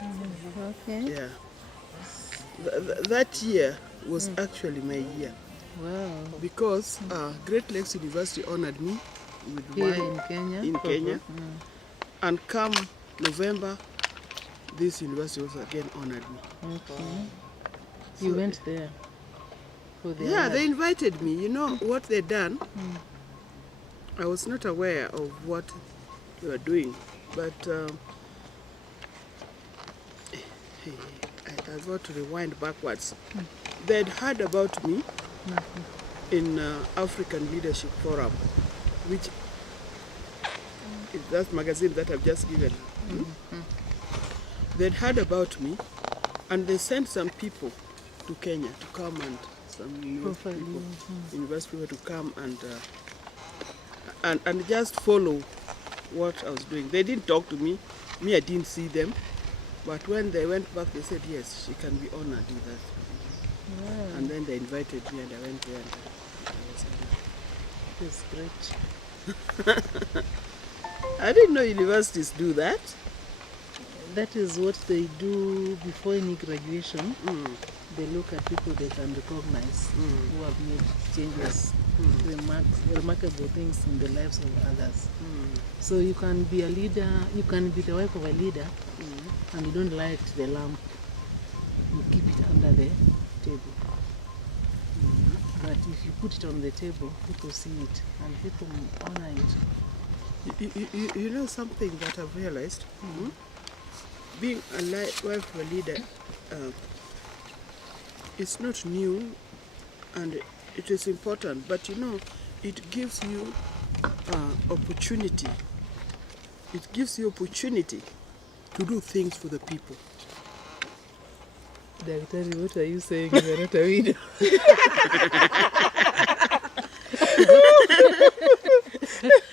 Okay. Yeah. That year was actually my year. Wow. Because Great Lakes University honored me with Here wine in Kenya. in Kenya. And come November, this university was again honored me. Okay. You went there for the Yeah, award. they invited me. You know what they done? I was not aware of what they were doing, but I got to rewind backwards. They'd heard about me in African Leadership Forum, which is that magazine that I've just given. They'd heard about me, and they sent some people to Kenya to come, and some university people to come and just follow what I was doing. They didn't talk to me. Me, I didn't see them. But when they went back, they said, yes, she can be honored with that. Wow. And then they invited me, and I went there, and I was honored. That's great. I didn't know universities do that. That is what they do before any graduation. They look at people they can recognize who have made changes, remarkable things in the lives of others. So you can be a leader, you can be the wife of a leader, and you don't light the lamp. You keep it under the table. But if you put it on the table, people see it and people honor it. You know something that I've realized? Being a wife of a leader, it's not new, and it is important, but you know, it gives you opportunity. It gives you opportunity to do things for the people. Daktari, what are you saying? You are not a widow.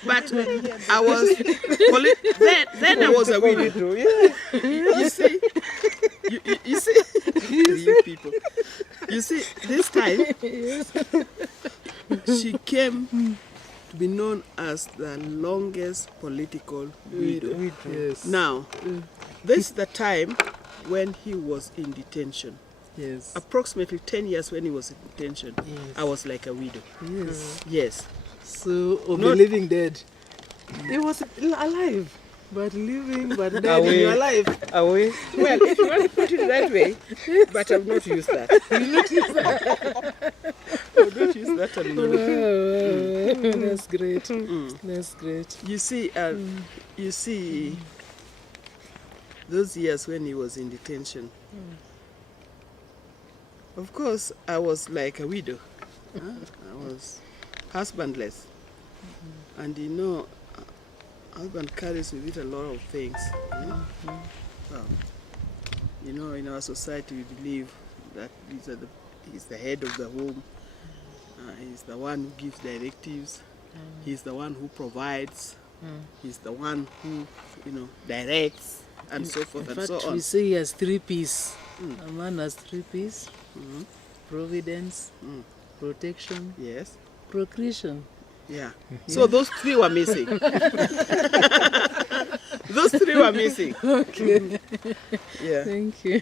But I was then I was a widow. You see, you see, you people. You see, this time she came to be known as the longest political widow. Yes. Now, this is the time when he was in detention. Yes. Approximately 10 years when he was in detention, Yes. I was like a widow. Yes. Yes. So, of the living dead. He was alive, but living, but dead in your life. Away. Well, if you want to put it that way, but I've not used that. I've not used that anymore. Wow. That's great. That's great. You see, those years when he was in detention, of course, I was like a widow. I was husbandless. And you know, husband carries with it a lot of things. You know, in our society, we believe that he's the head of the home. He's the one who gives directives. He's the one who provides. He's the one who, directs, and so forth and so on. We say he has 3 P's. A man has 3 P's. Providence, protection, Yes. procreation. Yeah. So those 3 were missing. Those 3 were missing. Okay. Yeah. Thank you.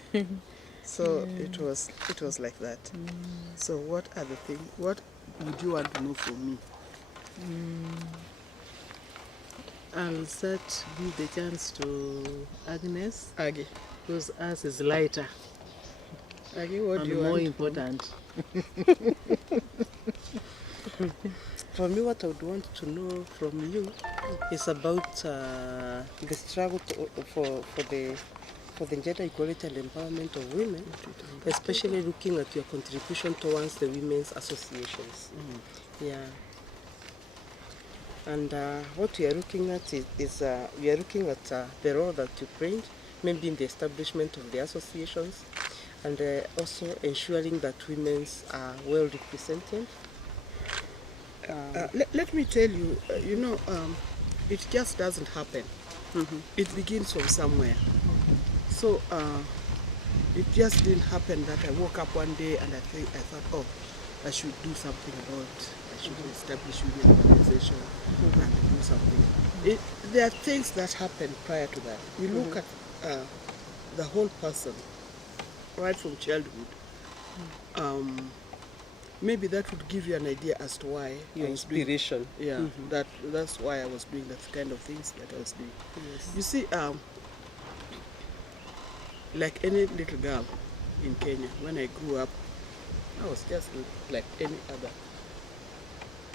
So it was like that. So what are the things? What would you want to know from me? I'll start give the chance to Agnes, Aggie. because ours is lighter Aggie, what and do you more want? important. For me, what I would want to know from you is about the struggle for the gender equality and empowerment of women, especially looking at your contribution towards the women's associations. Yeah. And what we are looking at is we are looking at the role that you played, maybe in the establishment of the associations, and also ensuring that women are well represented. Let me tell you, it just doesn't happen. It begins from somewhere. So it just didn't happen that I woke up one day and I thought, oh, I should do something about it. I should establish women organization and do something. There are things that happened prior to that. You look at the whole person, right from childhood. Maybe that would give you an idea as to why Your I was doing. inspiration. Yeah, that's why I was doing that kind of things that I was doing. Yes. You see, like any little girl in Kenya, when I grew up, I was just like any other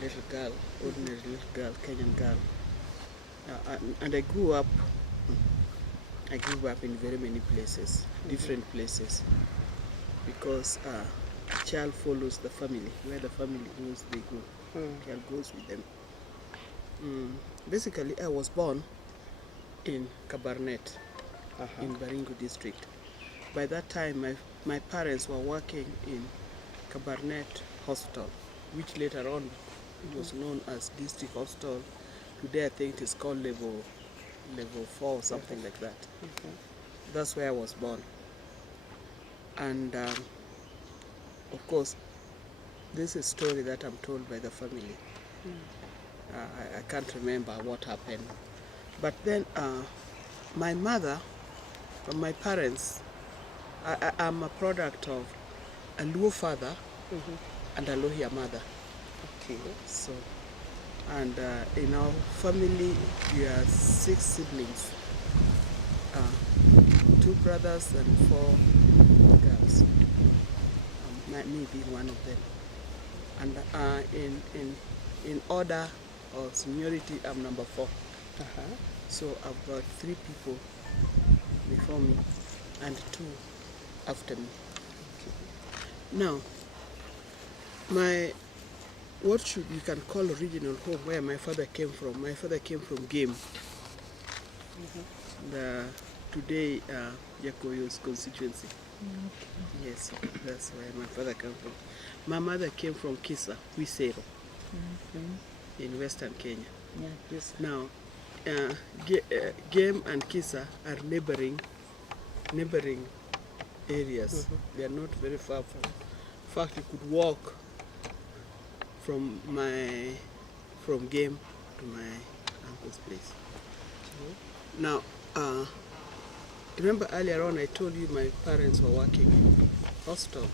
little girl, ordinary little girl, Kenyan girl. And I grew up in very many places, different places, because a child follows the family. Where the family goes, they go. Child goes with them. Basically, I was born in Kabarnet, in Baringo district. By that time, my parents were working in Kabarnet Hospital, which later on was known as District Hospital. Today, I think it is called level 4 or something like that. That's where I was born. And of course, this is a story that I'm told by the family. I can't remember what happened. But then my mother, my parents, I'm a product of a Luo father and a Lohia mother. Okay. So, and in our family, we are 6 siblings. 2 brothers and 4 girls. Me being one of them. And in order of seniority, I'm number 4. So I've got 3 people before me and 2 after me. Now, what you can call original home, where my father came from. My father came from Game, the today Yakoyo's constituency. Yes, that's where my father came from. My mother came from Kisa, Wisero, in Western Kenya. Yes. Now, Game and Kisa are neighboring areas. They are not very far from. In fact, you could walk from Game to my uncle's place. Now, remember earlier on I told you my parents were working in hospital.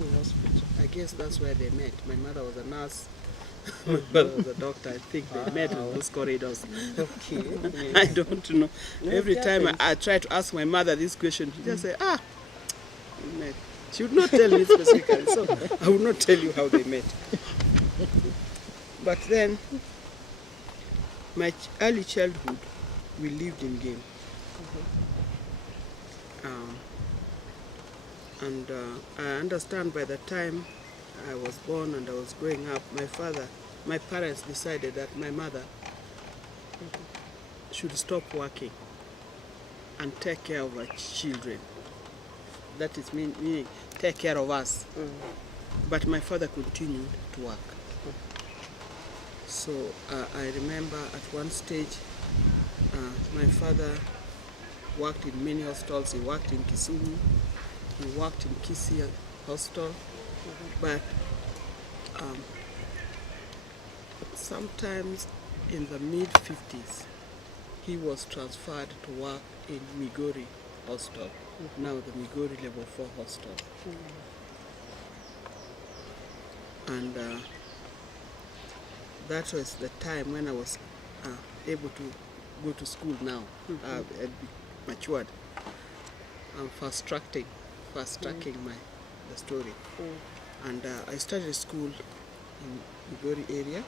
I guess that's where they met. My mother was a nurse. My father was a doctor. I think they met in those corridors. Okay. I don't know. No, Every it time happens. I try to ask my mother this question, she just say, we met. She would not tell me specifically, so I will not tell you how they met. But then, my early childhood, we lived in Game. And I understand by the time I was born and I was growing up, my parents decided that my mother should stop working and take care of our children. That is meaning take care of us. But my father continued to work. So I remember at one stage, my father worked in many hospitals. He worked in Kisumu, he worked in Kisii Hospital, but sometimes in the mid-50s, he was transferred to work in Migori Hospital, now the Migori Level 4 Hospital. And that was the time when I was able to go to school now. I'd be matured. I'm fast-tracking the story. And I started school in Migori area.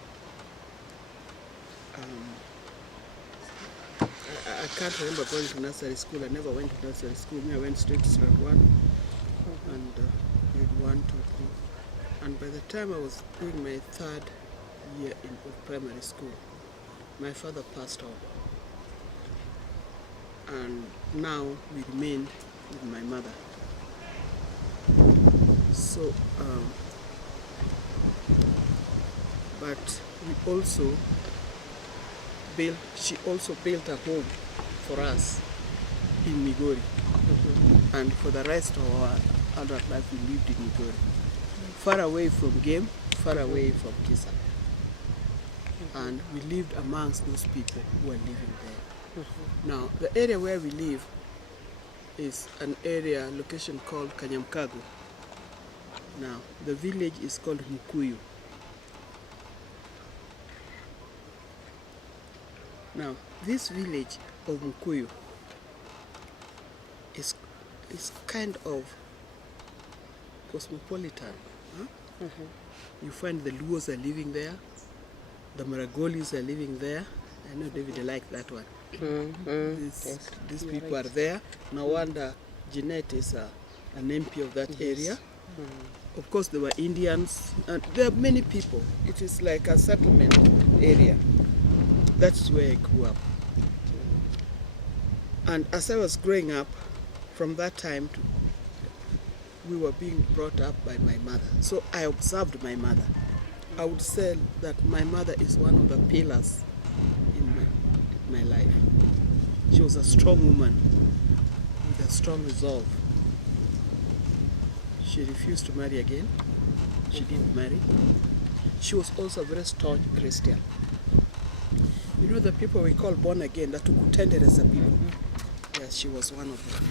I can't remember going to nursery school. I never went to nursery school. I went straight to Standard 1 and grade 1, 2, 3. And by the time I was doing my 3rd year of primary school, my father passed on. And now we remained with my mother. So, but she also built a home for us in Migori. And for the rest of our adult life, we lived in Migori. Far away from Game, far away from Kisa. And we lived amongst those people who are living there. Now, the area where we live is an area, location called Kanyamkago. Now, the village is called Mukuyu. Now, this village of Mukuyu is kind of cosmopolitan. Huh? You find the Luos are living there, the Maragolis are living there. I know David liked that one. These people are there. No wonder Jeanette is an MP of that area. Of course, there were Indians, and there are many people. It is like a settlement area. That's where I grew up. And as I was growing up, from that time, we were being brought up by my mother. So I observed my mother. I would say that my mother is one of the pillars in my life. She was a strong woman with a strong resolve. She refused to marry again. She didn't marry. She was also a very staunch Christian. You know the people we call born again, that ukutended as a people. Yes, she was one of them.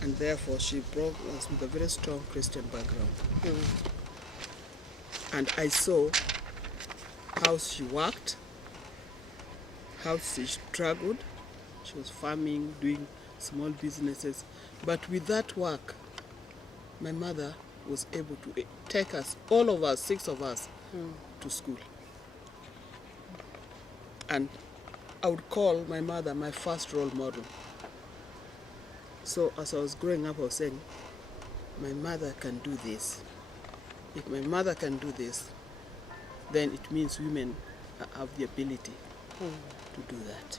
And therefore she brought us with a very strong Christian background. And I saw how she worked, how she struggled. She was farming, doing small businesses. But with that work, my mother was able to take us, all of us, 6 of us, to school. And I would call my mother my first role model. So as I was growing up, I was saying, my mother can do this. If my mother can do this, then it means women have the ability to do that.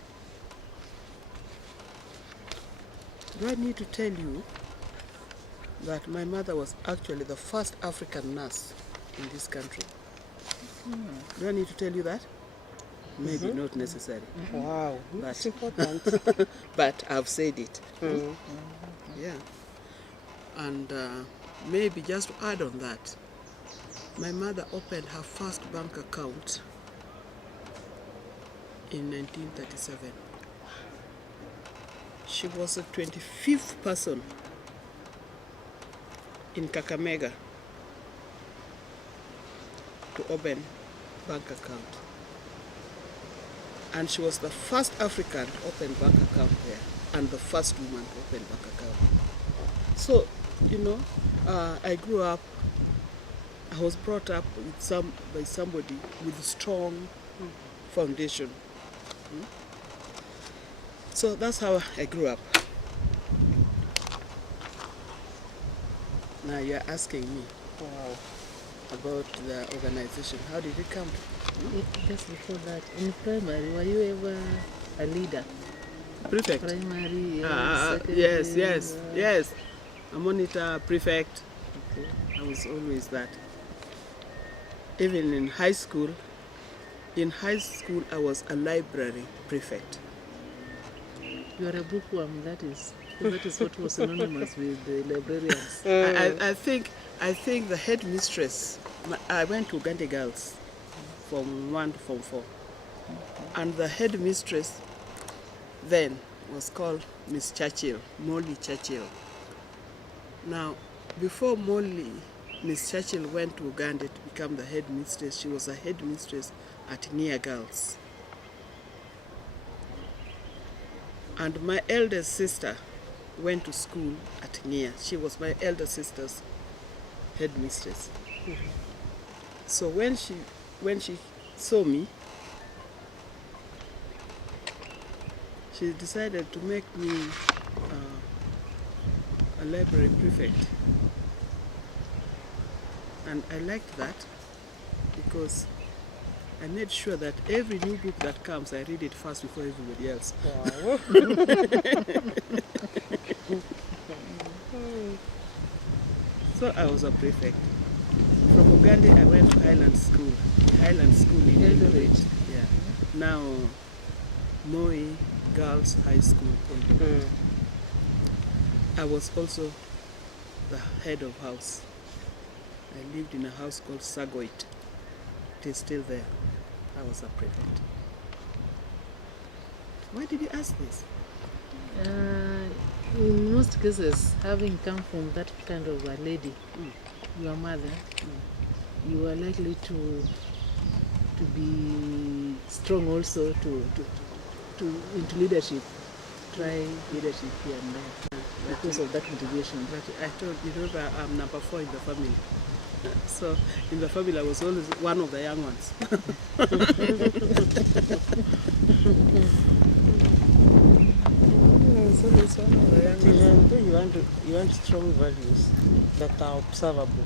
Do I need to tell you that my mother was actually the first African nurse in this country? Do I need to tell you that? Maybe not necessary. Wow, that's important. But I've said it. Yeah. And maybe just to add on that, my mother opened her first bank account in 1937. She was the 25th person in Kakamega to open bank account. And she was the first African to open bank account there, and the first woman to open bank account. So, you know, I grew up, I was brought up with by somebody with a strong foundation. So that's how I grew up. Now you're asking me about the organization. How did it come? Just before that, in primary, were you ever a leader? Prefect. Primary, Yes. A monitor, prefect. Okay. I was always that. Even in high school, I was a library prefect. You are a bookworm, that is what was synonymous with the librarians. I think the headmistress, I went to Uganda Girls from 1 to Form 4. And the headmistress then was called Miss Churchill, Molly Churchill. Now, before Miss Churchill went to Uganda to become the headmistress, she was a headmistress at Nia Girls. And my eldest sister went to school at Nia. She was my elder sister's headmistress. So when she saw me, she decided to make me a library prefect. And I liked that because I made sure that every new book that comes, I read it first before everybody else. Wow. So I was a prefect. From Uganda, I went to Highland School in Eldoret. Yeah. Now, Moi Girls High School. I was also the head of house. I lived in a house called Sagoit. It is still there. I was a prefect. Why did you ask this? most cases, having come from that kind of a lady, your mother, you are likely to be strong also to into leadership. Try leadership here and there because of that motivation. But I told you that I'm number 4 in the family. So in the family I was always one of the young ones. So it's one of the young ones. You want strong values that are observable.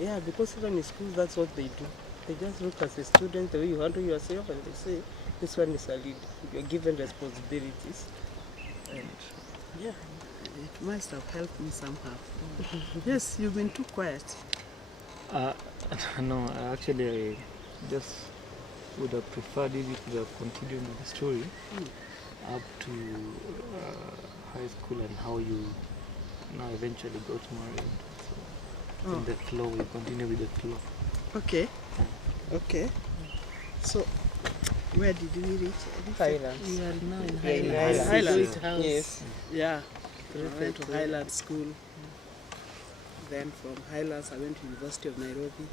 Yeah, because even in schools that's what they do. They just look at the student, the way you handle yourself, and they say, this one is a lead. You're given responsibilities. And yeah, it must have helped me somehow. Yes, you've been too quiet. No, actually, I just would have preferred if you could have continued with the story up to high school and how you now eventually got married. So in the flow, we continue with the flow. Okay. Okay. So, where did we reach? Highlands. You are now in Yeah, Highlands. Highlands. House. Yes. Yeah. I went to Highland School. Then from Highlands I went to University of Nairobi.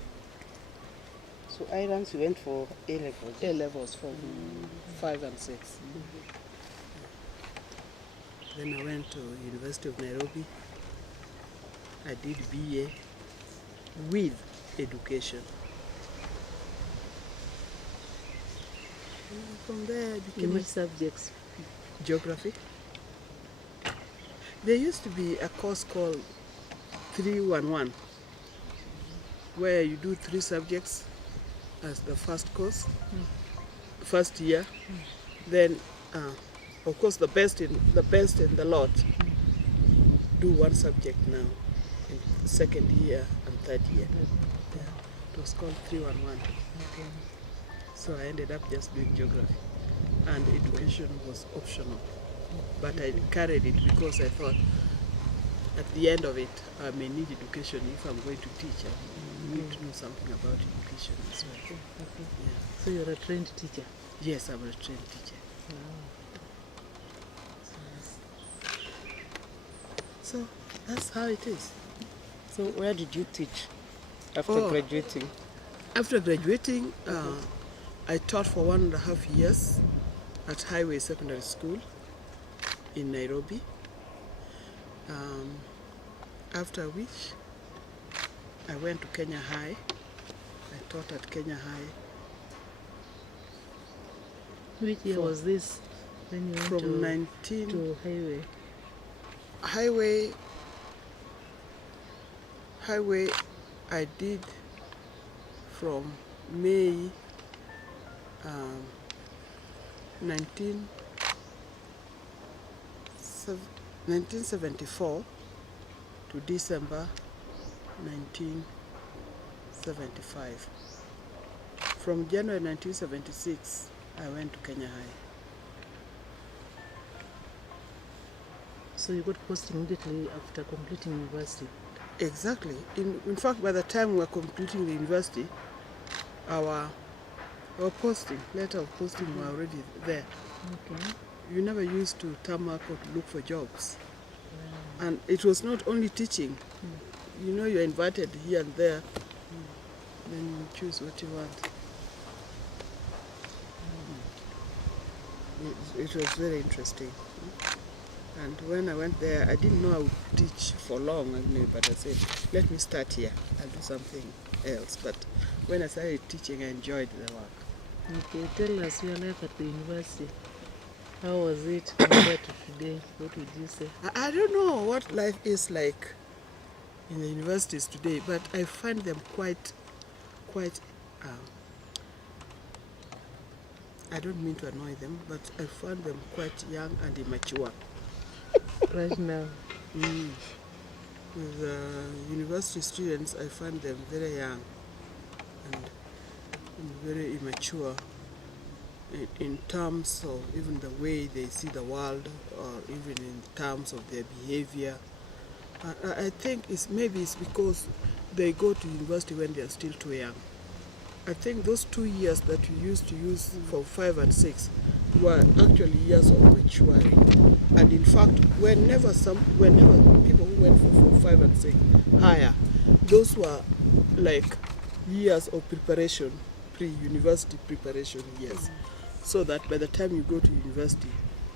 So Highlands, you went for A-levels. A-levels from 5 and 6. Then I went to University of Nairobi. I did BA with education. And from there I In became which subjects? geography. There used to be a course called 311 where you do 3 subjects as the first course, first year. Then, of course, the best in the lot do 1 subject now in second year and third year. Yeah. It was called 311. Okay. So I ended up just doing geography, and education was optional. But I carried it because I thought at the end of it, I may need education if I'm going to teach. I need to know something about education as well. Okay. Yeah. So you're a trained teacher. Yes, I'm a trained teacher. So that's how it is. So where did you teach after graduating? After graduating, I taught for 1.5 years at Highway Secondary School in Nairobi. After which, I went to Kenya High. I taught at Kenya High. Which year was this when you went From to Highway? Highway I did from May 1974 to December 1975. From January 1976, I went to Kenya High. So you got posting immediately after completing university? Exactly. In fact, by the time we were completing the university, our letter of posting were already there. Okay. You never used to tarmac or to look for jobs. And it was not only teaching. You know, you're invited here and there. Then you choose what you want. It was very interesting. And when I went there, I didn't know I would teach for long, but I said, let me start here. I'll do something else. But when I started teaching, I enjoyed the work. Okay, tell us your life at the university. How was it compared to today? What would you say? I don't know what life is like in the universities today, but I find them quite, I don't mean to annoy them, but I find them quite young and immature. Right now? With university students, I find them very young and very immature in terms of even the way they see the world, or even in terms of their behavior. I think maybe it's because they go to university when they are still too young. I think those 2 years that you used to use for 5 and 6 were actually years of maturing. And in fact, whenever people who went for 4, 5 and 6 higher, those were like years of preparation, pre-university preparation years. So that by the time you go to university,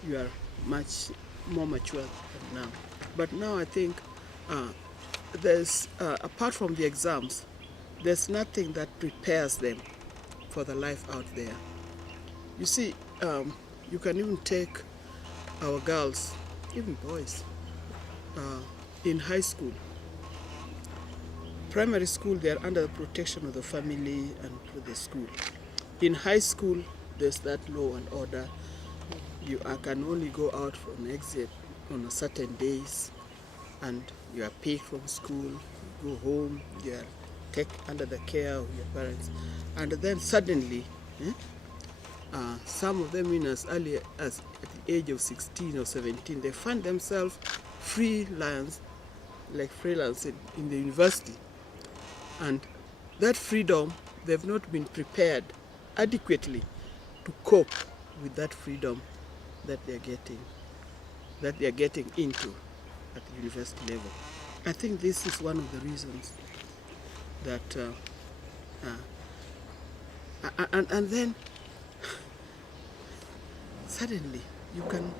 you are much more mature than now. But now I think there's, apart from the exams, there's nothing that prepares them for the life out there. You see, you can even take our girls, even boys, in high school. Primary school, they are under the protection of the family and the school. In high school, there's that law and order. You can only go out from exit on a certain days, and you are paid from school, you go home, you are taken under the care of your parents. And then suddenly, some of them in as early as at the age of 16 or 17, they find themselves freelance in the university. And that freedom, they've not been prepared adequately to cope with that freedom that they are getting into at the university level. I think this is one of the reasons that, and then suddenly you can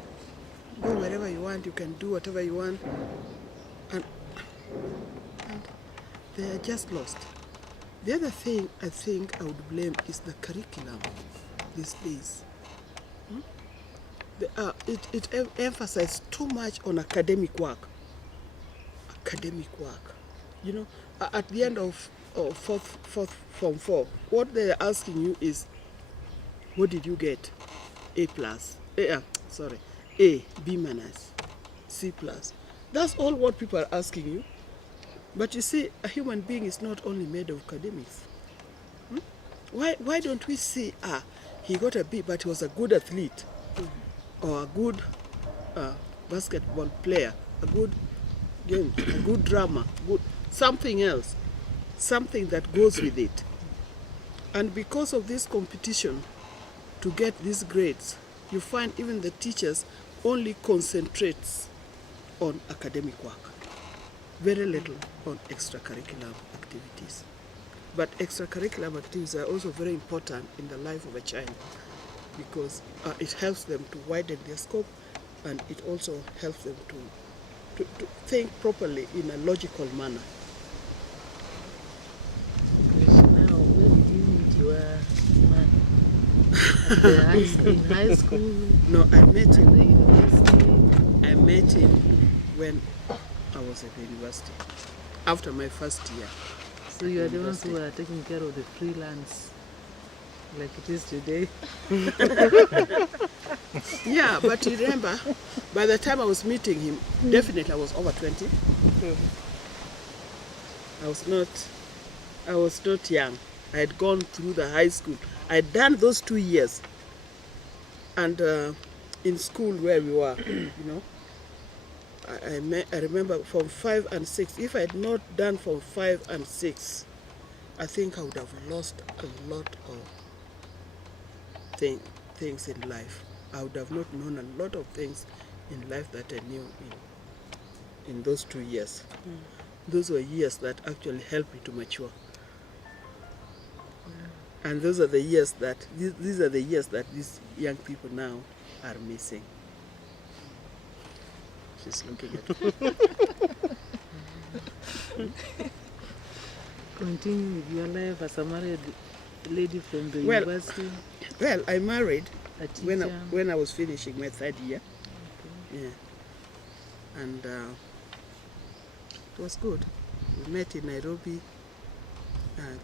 go wherever you want, you can do whatever you want, and they are just lost. The other thing I think I would blame is the curriculum these days. It emphasizes too much on academic work. You know, at the end of Form 4, what they're asking you is, what did you get? A+, A, B minus, C+. That's all what people are asking you. But you see, a human being is not only made of academics. Why don't we see, he got a B, but he was a good athlete, or a good basketball player, a good game, a good drama, good something else, something that goes with it. And because of this competition to get these grades, you find even the teachers only concentrates on academic work, very little on extracurricular activities. But extracurricular activities are also very important in the life of a child, because it helps them to widen their scope, and it also helps them to think properly in a logical manner. Now, where did you meet your man? In high school? No, I met him. At the university? I met him when I was at the university, after my first year. So you are the ones who are taking care of the freelance, like it is today? Yeah, but you remember, by the time I was meeting him, definitely I was over 20. I was not young. I had gone through the high school. I had done those 2 years. And in school where we were, you know, I remember from 5 and 6. If I had not done from 5 and 6, I think I would have lost a lot of things in life. I would have not known a lot of things in life that I knew in those 2 years. Those were years that actually helped me to mature. And those are the years that, these are the years that these young people now are missing. She's looking at me. Continue with your life as a married lady from the university. Well, I married A teacher. when I was finishing my 3rd year. Okay. Yeah. And it was good. We met in Nairobi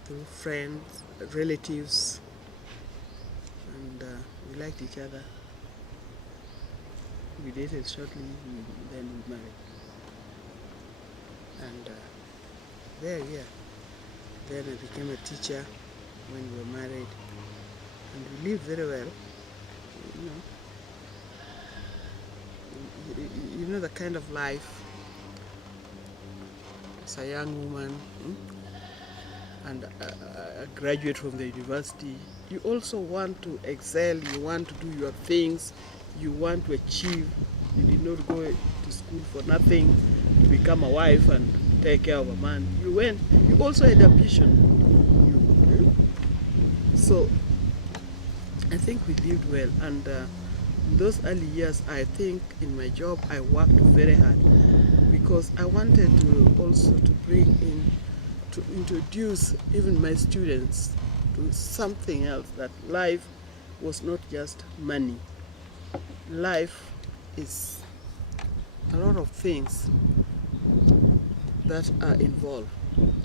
through friends, relatives, and we liked each other. We dated shortly, then we married. And there, yeah. Then I became a teacher when we were married, and we lived very well. You know the kind of life as a young woman. and graduate from the university, you also want to excel, you want to do your things, you want to achieve. You did not go to school for nothing, to become a wife and take care of a man. You went, you also had ambition. So I think we lived well, and in those early years, I think in my job I worked very hard because I wanted to also to bring in, to introduce even my students to something else, that life was not just money. Life is a lot of things that are involved.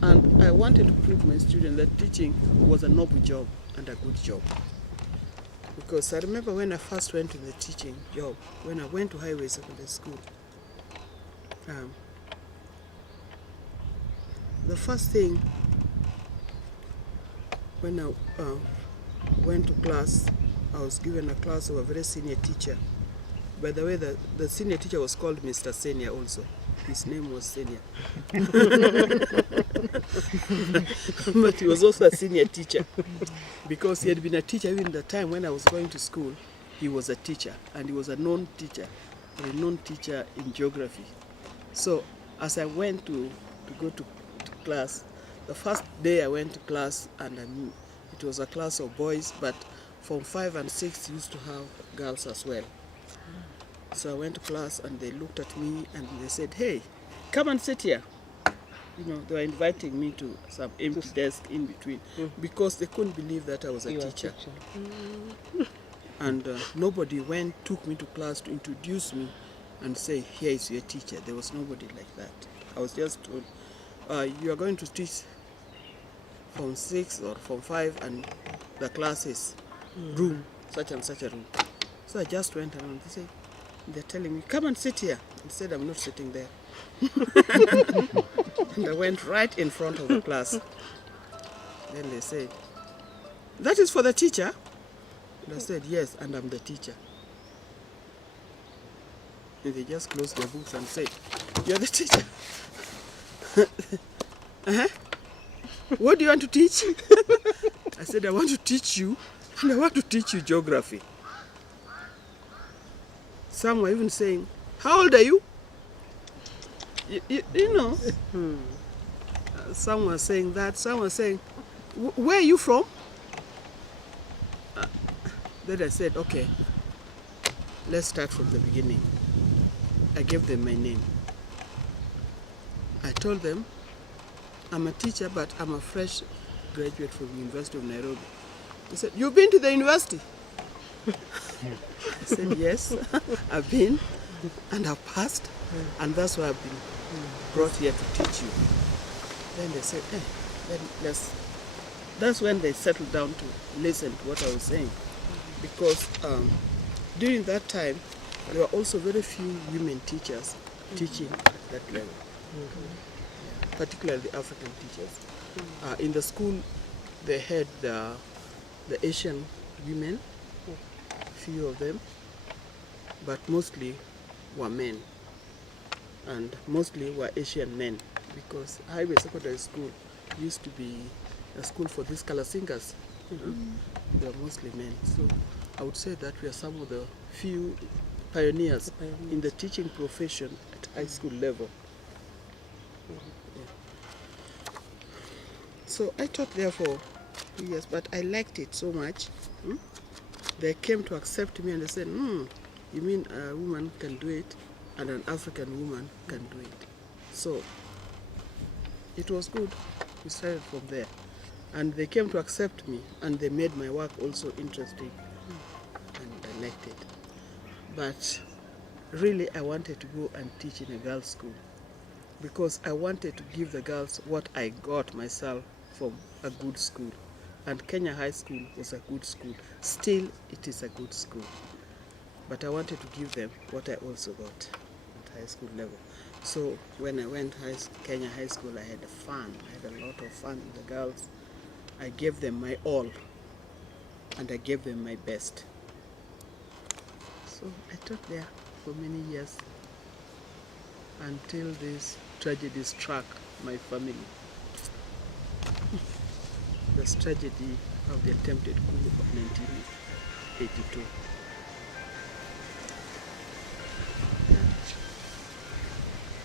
And I wanted to prove to my students that teaching was a noble job and a good job. Because I remember when I first went to the teaching job, when I went to Highway Secondary School, the first thing when I went to class, I was given a class of a very senior teacher. By the way, the senior teacher was called Mr. Senior also. His name was Senior. But he was also a senior teacher because he had been a teacher even the time when I was going to school. He was a teacher, and he was a known teacher in geography. So as I went to go to class, the first day I went to class, and I knew it was a class of boys, but Form 5 and 6 used to have girls as well. So I went to class and they looked at me and they said, "Hey, come and sit here." You know, they were inviting me to some empty desk in between because they couldn't believe that I was a teacher. And nobody took me to class to introduce me and say, "Here is your teacher." There was nobody like that. I was just told, "You are going to teach Form 6 or Form 5 and the class is room, such and such a room." So I just went around. They're telling me, "Come and sit here." I said, "I'm not sitting there." And I went right in front of the class. Then they said, "That is for the teacher?" And I said, "Yes, and I'm the teacher." And they just closed their books and said, "You're the teacher?" What do you want to teach? I said, "I want to teach you, and I want to teach you geography." Some were even saying, "How old are you?" You know. Some were saying that. Some were saying, "Where are you from?" Then I said, "Okay, let's start from the beginning." I gave them my name. I told them, "I'm a teacher, but I'm a fresh graduate from the University of Nairobi." They said, "You've been to the university?" I said, "Yes, I've been, and I've passed, and that's why I've been brought here to teach you." Then they said, that's when they settled down to listen to what I was saying. Because during that time, there were also very few women teachers teaching at that level, particularly the African teachers. In the school, they had the Asian women, few of them, but mostly were men, and mostly were Asian men, because Highway Secondary School used to be a school for these color singers. They were mostly men. So I would say that we are some of the few pioneers in the teaching profession at high school level. So I taught there for 2 years, but I liked it so much. They came to accept me and they said, "You mean a woman can do it and an African woman can do it?" So it was good. We started from there. And they came to accept me, and they made my work also interesting, and I liked it. But really I wanted to go and teach in a girls' school because I wanted to give the girls what I got myself from a good school. And Kenya High School was a good school. Still, it is a good school. But I wanted to give them what I also got at high school level. So when I went Kenya High School, I had fun. I had a lot of fun with the girls. I gave them my all, and I gave them my best. So I taught there for many years until this tragedy struck my family. first tragedy of the attempted coup of 1982.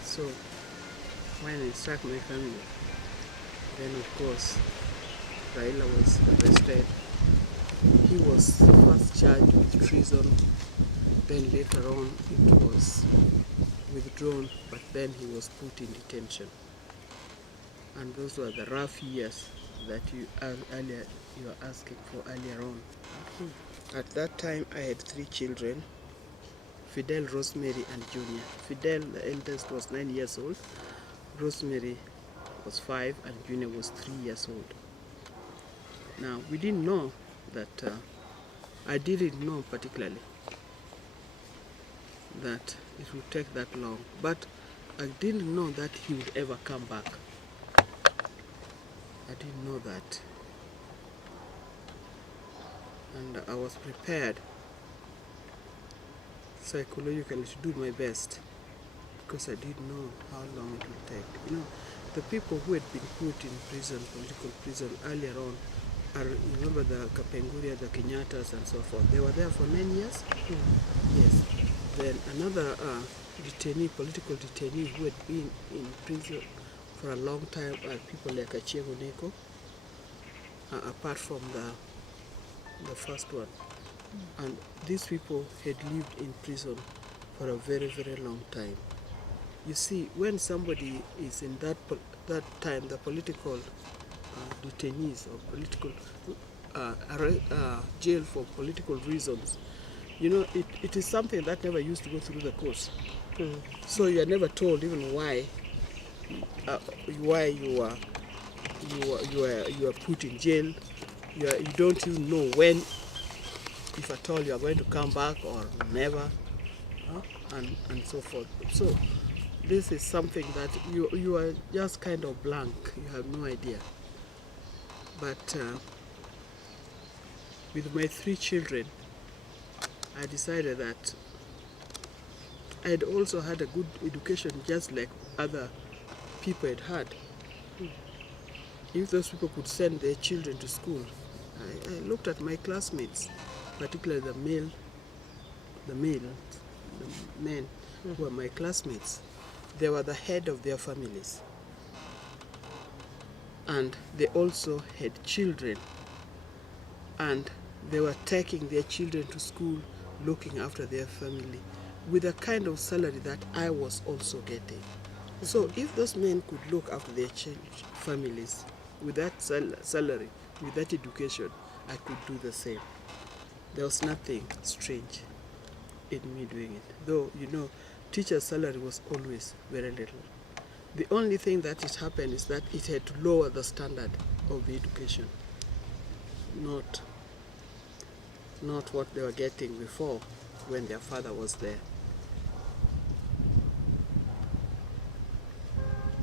So when it struck my family, then of course Raila was arrested. He was first charged with treason, then later on it was withdrawn, but then he was put in detention. And those were the rough years that you were asking for earlier on. At that time I had 3 children, Fidel, Rosemary and Junior. Fidel, the eldest, was 9 years old, Rosemary was 5 and Junior was 3 years old. Now we didn't know that, I didn't know particularly that it would take that long, but I didn't know that he would ever come back. I didn't know that. And I was prepared psychologically to do my best because I didn't know how long it would take. You know, the people who had been put in prison, political prison earlier on, remember the Kapenguria, the Kenyatas and so forth. They were there for 9 years? Yes. Then another detainee, political detainee who had been in prison for a long time are people like Achiego Neko, apart from the first one. And these people had lived in prison for a very, very long time. You see, when somebody is in that time, the political detainees or political jail for political reasons, you know, it is something that never used to go through the course. So you are never told even why you are put in jail. You don't even know when, if at all, you are going to come back or never, and so forth. So this is something that you are just kind of blank. You have no idea. But with my 3 children, I decided that I had also had a good education just like other people had had. If those people could send their children to school, I looked at my classmates, particularly the men who were my classmates. They were the head of their families. And they also had children. And they were taking their children to school, looking after their family, with a kind of salary that I was also getting. So if those men could look after their families with that salary, with that education, I could do the same. There was nothing strange in me doing it. Though, you know, teacher's salary was always very little. The only thing that it happened is that it had to lower the standard of the education, not what they were getting before when their father was there.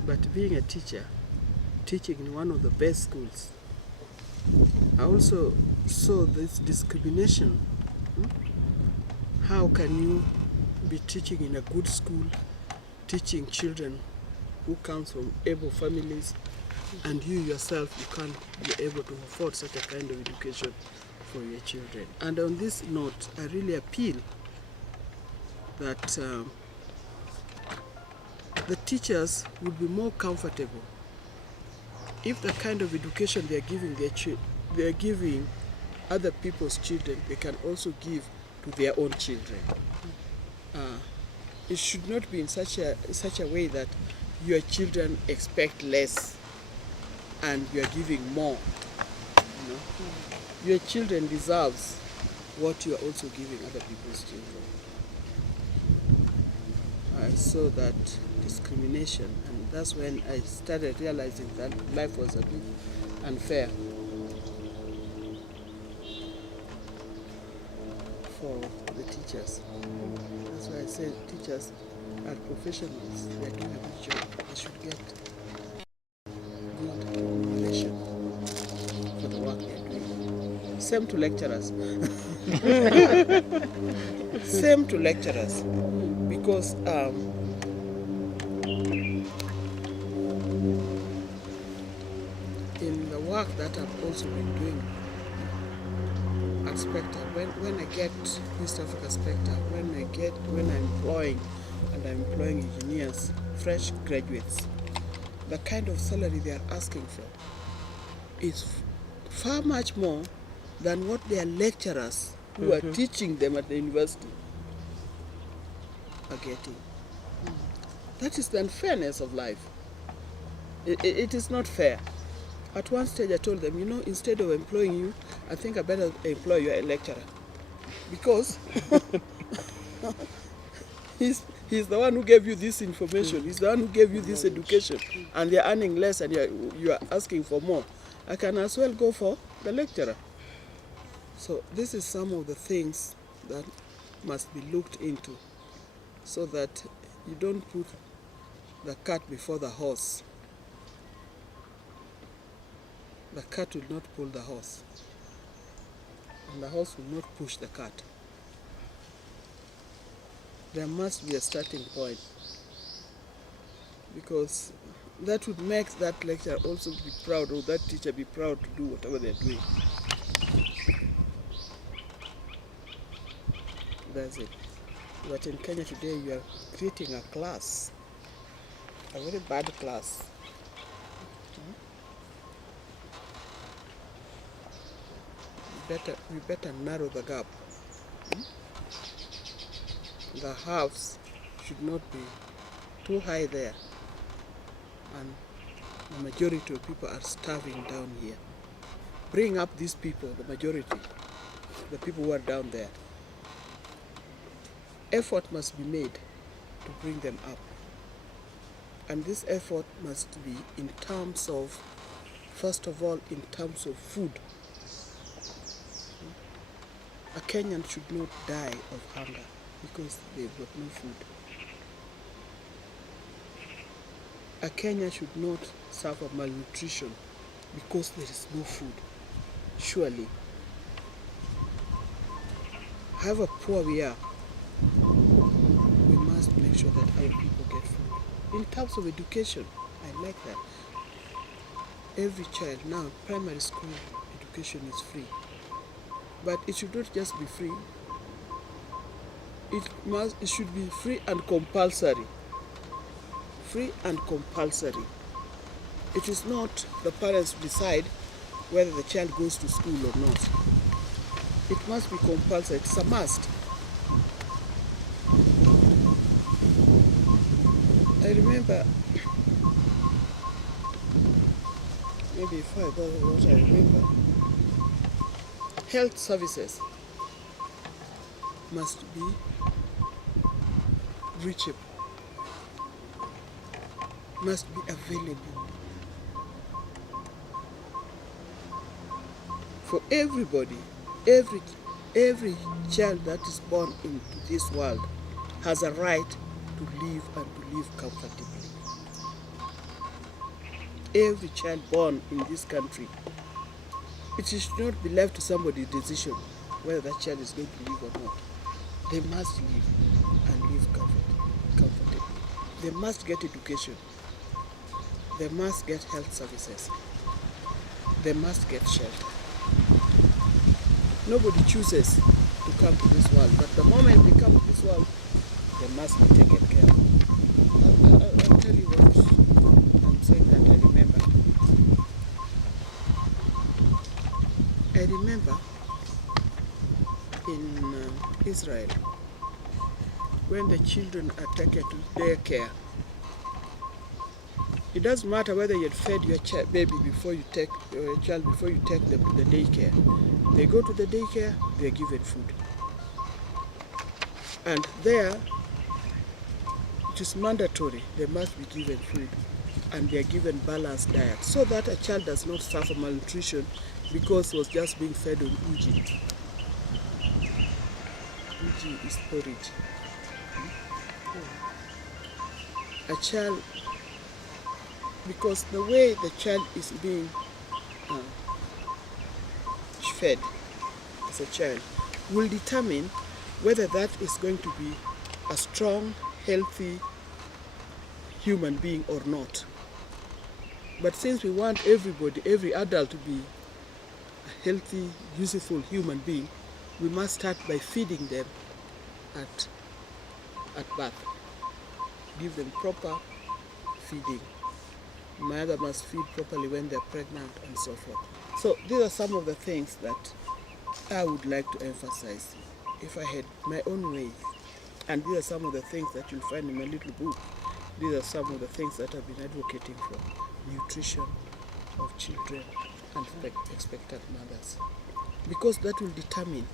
But being a teacher, teaching in one of the best schools, I also saw this discrimination. How can you be teaching in a good school, teaching children who come from able families, and you yourself, you can't be able to afford such a kind of education for your children? And on this note, I really appeal that the teachers would be more comfortable if the kind of education they are giving they are giving other people's children, they can also give to their own children. It should not be in such a way that your children expect less and you are giving more. You know? Your children deserves what you are also giving other people's children. I saw that discrimination, and that's when I started realizing that life was a bit unfair for the teachers. That's why I said teachers are professionals. They are doing a good job. They should get good remuneration for the work they are doing. Same to lecturers. Same to lecturers. Because in the work that I've also been doing at Spectre. When I get East Africa Spectre, when I'm employing engineers, fresh graduates, the kind of salary they are asking for is far much more than what their lecturers who are teaching them at the university are getting. That is the unfairness of life. It is not fair. At one stage I told them, instead of employing you, I think I better employ you a lecturer. Because he's the one who gave you this information, he's the one who gave you this education, and they're earning less and you are asking for more. I can as well go for the lecturer. So this is some of the things that must be looked into so that you don't put the cart before the horse. The cart will not pull the horse, and the horse will not push the cart. There must be a starting point, because that would make that lecturer also be proud, or that teacher be proud to do whatever they're doing. That's it. But in Kenya today, you are creating a class, a very bad class. We better narrow the gap. The halves should not be too high there, and the majority of people are starving down here. Bring up these people, the majority, the people who are down there. Effort must be made to bring them up, and this effort must be in terms of, first of all, in terms of food. A Kenyan should not die of hunger because they've got no food. A Kenyan should not suffer malnutrition because there is no food. Surely. However poor we are, we must make sure that our people get food. In terms of education, I like that. Every child now, primary school education is free. But it should not just be free. It should be free and compulsory. Free and compulsory. It is not the parents decide whether the child goes to school or not. It must be compulsory. It's a must. I remember, maybe if I go what I remember, health services must be reachable, must be available for everybody. Every child that is born into this world has a right to live and to live comfortably. Every child born in this country, it should not be left to somebody's decision whether that child is going to live or not. They must live and live comfortably. They must get education. They must get health services. They must get shelter. Nobody chooses to come to this world, but the moment they come to this world, they must be taken care of. I'll tell you what I'm saying that I remember. I remember in Israel, when the children are taken to daycare, it doesn't matter whether you had fed your baby before you take your child before you take them to the daycare. They go to the daycare, they are given food. And there, it is mandatory, they must be given food, and they are given balanced diet, so that a child does not suffer malnutrition because he was just being fed on uji. Uji is porridge. A child, because the way the child is being fed as a child will determine whether that is going to be a strong, healthy human being or not. But since we want everybody, every adult to be a healthy, useful human being, we must start by feeding them at birth. Give them proper feeding. Mother must feed properly when they're pregnant and so forth. So these are some of the things that I would like to emphasize if I had my own way. And these are some of the things that you'll find in my little book. These are some of the things that I've been advocating for. Nutrition of children and expectant mothers. Because that will determine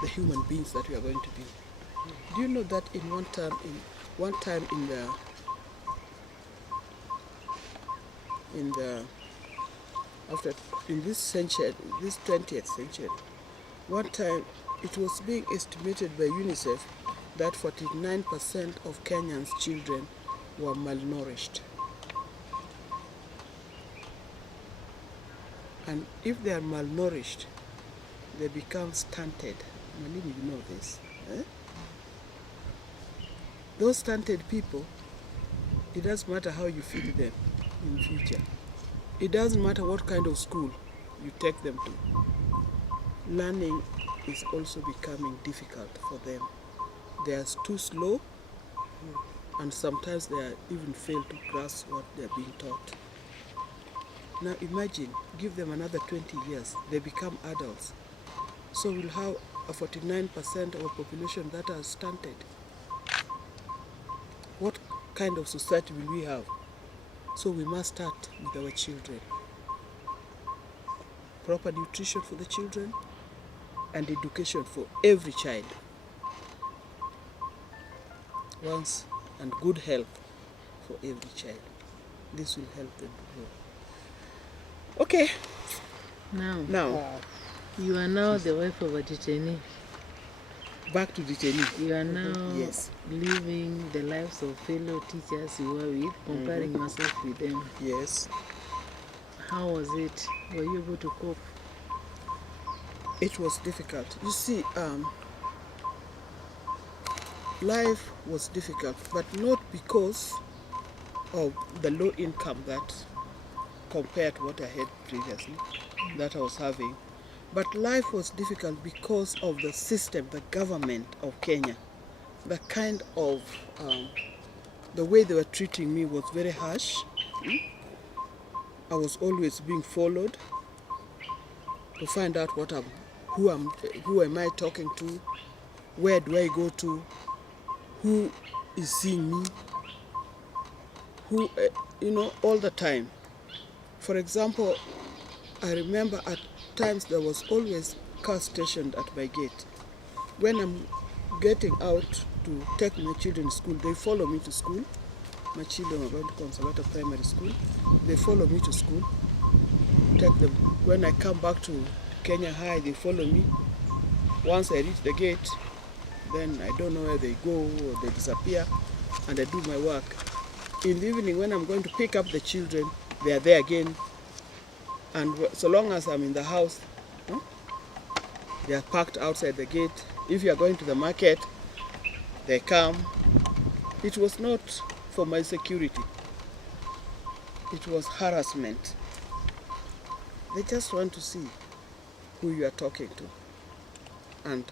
the human beings that we are going to be. Do you know that in this century, this 20th century, one time it was being estimated by UNICEF that 49% of Kenyans' children were malnourished. And if they are malnourished, they become stunted. Malini, you know this. Eh? Those stunted people, it doesn't matter how you feed them in the future. It doesn't matter what kind of school you take them to. Learning is also becoming difficult for them. They are too slow, and sometimes they are even fail to grasp what they are being taught. Now imagine, give them another 20 years, they become adults. So we'll have a 49% of a population that are stunted. What kind of society will we have? So we must start with our children. Proper nutrition for the children and education for every child. Once, and good health for every child. This will help them to grow. Okay. Now, you are now the wife of a detainee. Back to detainee. You are now Yes. living the lives of fellow teachers you were with, comparing yourself with them. Yes. How was it? Were you able to cope? It was difficult. You see, life was difficult, but not because of the low income that compared to what I had previously, that I was having. But life was difficult because of the system, the government of Kenya. The kind of, the way they were treating me was very harsh. I was always being followed to find out who am I talking to, where do I go to, who is seeing me, who, all the time. For example, I remember at times there was always car stationed at my gate. When I'm getting out to take my children to school, they follow me to school. My children are going to Conservative Primary School. They follow me to school, take them. When I come back to Kenya High, they follow me. Once I reach the gate, then I don't know where they go or they disappear, and I do my work. In the evening, when I'm going to pick up the children, they are there again. And so long as I'm in the house, they are parked outside the gate. If you are going to the market, they come. It was not for my security. It was harassment. They just want to see who you are talking to. And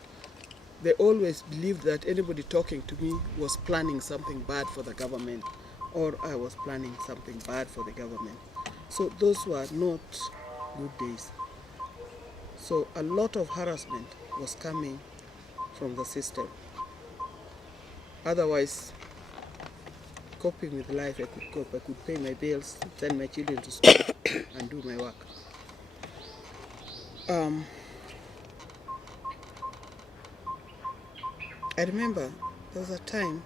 they always believed that anybody talking to me was planning something bad for the government, or I was planning something bad for the government. So those were not good days. So a lot of harassment was coming from the system. Otherwise, coping with life, I could cope. I could pay my bills, send my children to school, and do my work. I remember there was a time,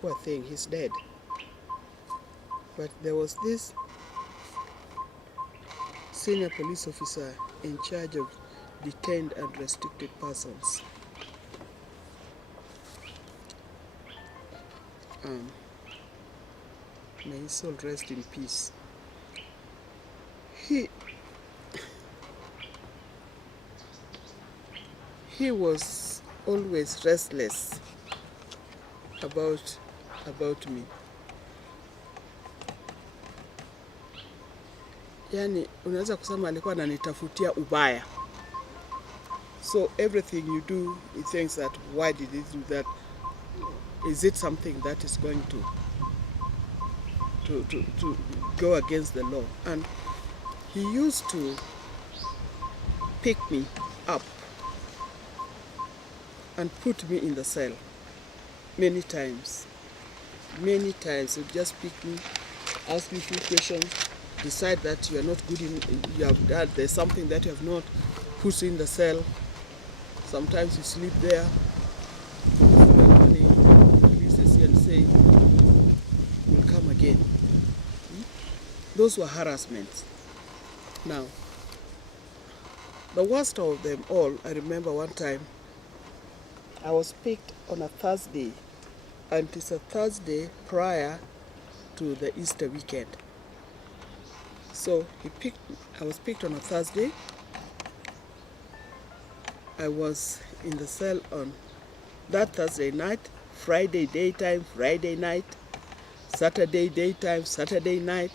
poor thing, he's dead. But there was this senior police officer in charge of detained and restricted persons. May his soul rest in peace. He was always restless about me. yani unaweza kusema alikuwa ananitafutia ubaya. So everything you do, he thinks that why did he do that? Is it something that is going to go against the law? And he used to pick me up and put me in the cell many times. Many times he'd just pick me, ask me a few questions, decide that you are not good in, you have done, there's something that you have not, put in the cell. Sometimes you sleep there. When he releases you and say, we'll come again. Those were harassments. Now, the worst of them all, I remember one time, I was picked on a Thursday, and it's a Thursday prior to the Easter weekend. So I was picked on a Thursday. I was in the cell on that Thursday night, Friday daytime, Friday night, Saturday daytime, Saturday night,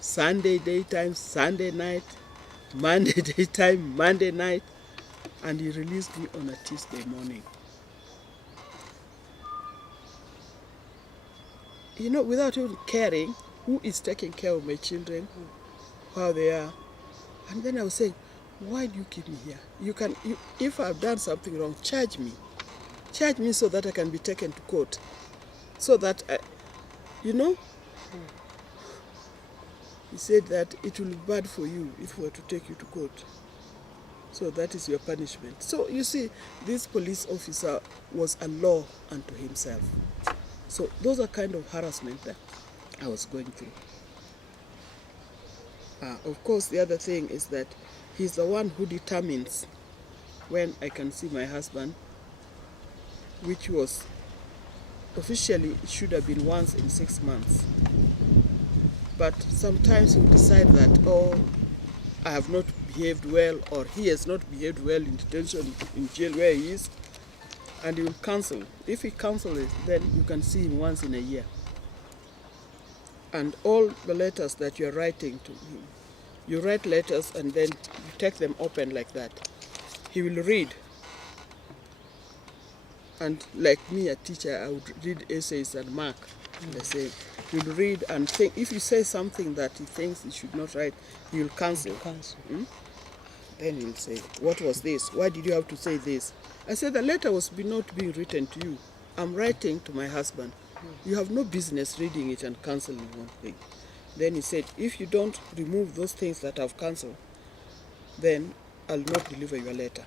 Sunday daytime, Sunday night, Monday daytime, Monday night, and he released me on a Tuesday morning. You know, without even caring who is taking care of my children, how they are. And then I was saying, why do you keep me here? If I've done something wrong, charge me. Charge me so that I can be taken to court. So that, you know, he said that it will be bad for you if we were to take you to court. So that is your punishment. So you see, this police officer was a law unto himself. So those are kind of harassment that I was going through. Of course, the other thing is that he's the one who determines when I can see my husband, which was officially, it should have been once in 6 months. But sometimes he'll decide that, oh, I have not behaved well, or he has not behaved well in detention, in jail where he is, and he will cancel. If he cancels it, then you can see him once in a year. And all the letters that you're writing to him, you write letters and then you take them open like that. He will read. And like me, a teacher, I would read essays and mark. And I say, he'll read and think, if you say something that he thinks he should not write, he will cancel. Then he'll say, what was this? Why did you have to say this? I said, the letter was not being written to you. I'm writing to my husband. You have no business reading it and cancelling one thing. Then he said, if you don't remove those things that I've cancelled, then I'll not deliver your letter.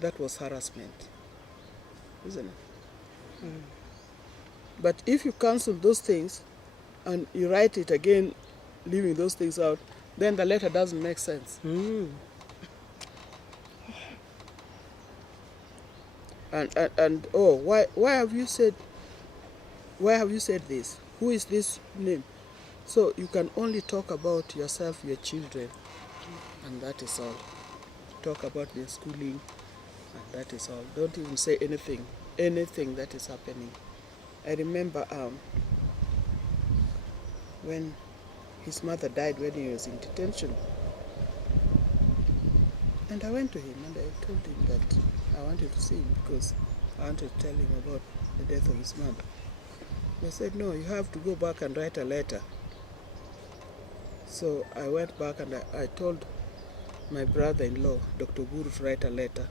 That was harassment, isn't it? But if you cancel those things and you write it again, leaving those things out, then the letter doesn't make sense. And oh, why have you said this? Who is this name? So you can only talk about yourself, your children, and that is all. Talk about their schooling, and that is all. Don't even say anything that is happening. I remember when his mother died when he was in detention. And I went to him and I told him that I wanted to see him because I wanted to tell him about the death of his mother. They said, no, you have to go back and write a letter. So I went back and I told my brother-in-law, Dr. Guru, to write a letter.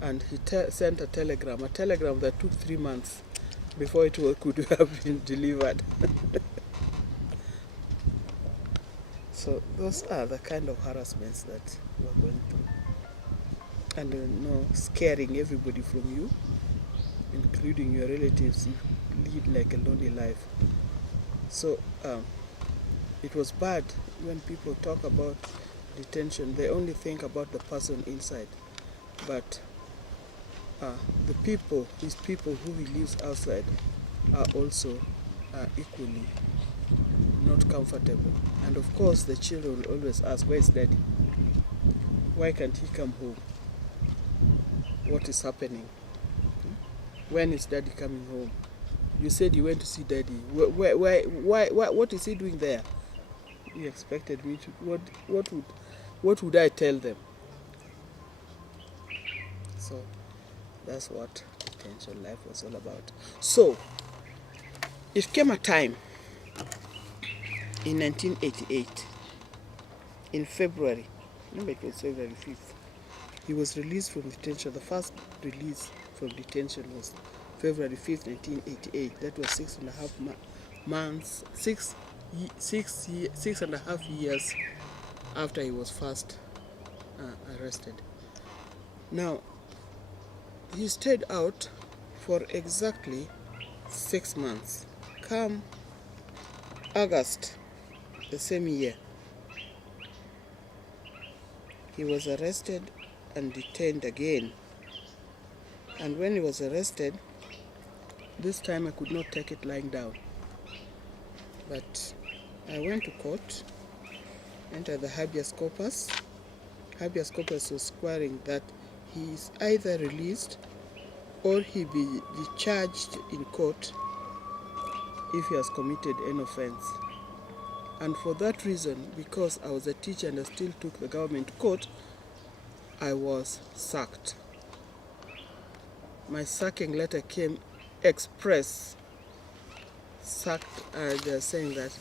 And he sent a telegram that took 3 months before it could have been delivered. So those are the kind of harassments that we are going through. And scaring everybody from you, including your relatives. You lead like a lonely life. So it was bad when people talk about detention. They only think about the person inside. But the people, these people who he lives outside, are also equally not comfortable. And of course the children will always ask, where is Daddy? Why can't he come home? What is happening? When is Daddy coming home? You said you went to see Daddy. Why, what is he doing there? You expected me to, what would I tell them? So that's what detention life was all about. So it came a time in 1988, in February, remember it was February 5th, he was released from detention. The first release from detention was February 5th, 1988. That was 6.5 months, 6.5 years after he was first arrested. Now, he stayed out for exactly 6 months. Come August the same year, he was arrested and detained again. And when he was arrested, this time I could not take it lying down. But I went to court, entered the habeas corpus. Habeas corpus was squaring that he is either released or he be discharged in court if he has committed an offense. And for that reason, because I was a teacher and I still took the government to court, I was sacked. My sacking letter came express, sacked, they're saying that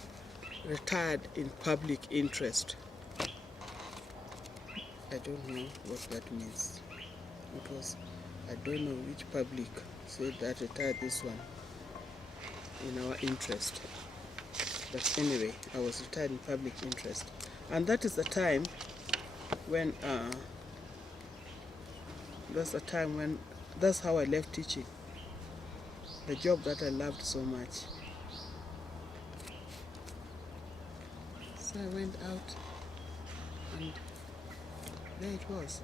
retired in public interest. I don't know what that means, because I don't know which public said that retired this one in our interest. But anyway, I was retired in public interest. And that is the time when, that's how I left teaching, the job that I loved so much. So I went out, and there it was.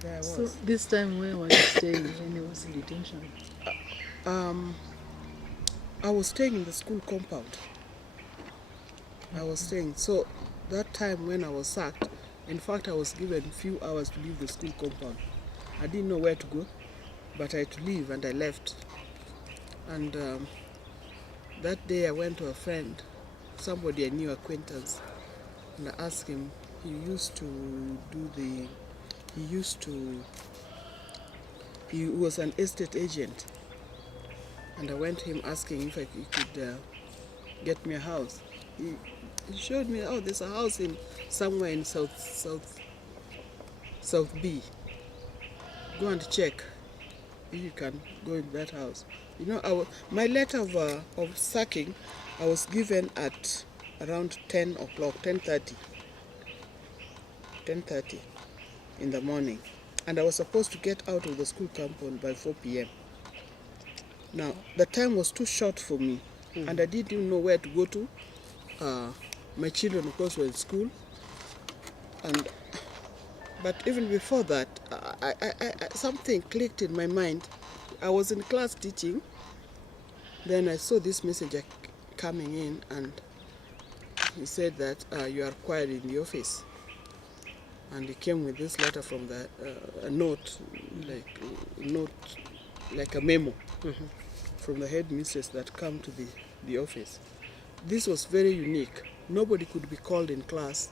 There I was. So this time where were you staying when he was in detention? I was staying in the school compound. I was staying. So that time when I was sacked, in fact I was given a few hours to leave the school compound. I didn't know where to go, but I had to leave, and I left. And that day I went to a friend, somebody I knew, acquaintance, and I asked him. He was an estate agent, and I went to him asking if he could get me a house. He showed me, oh, there's a house in somewhere in South B. Go and check if you can go in that house. You know, my letter of sacking, I was given at around 10 o'clock, 10:30 in the morning. And I was supposed to get out of the school compound by 4 p.m. Now, the time was too short for me, and I didn't even know where to go to. My children, of course, were in school. But even before that, something clicked in my mind. I was in class teaching. Then I saw this messenger coming in, and he said that you are required in the office. And he came with this letter from a note, like a memo from the headmistress that come to the office. This was very unique. Nobody could be called in class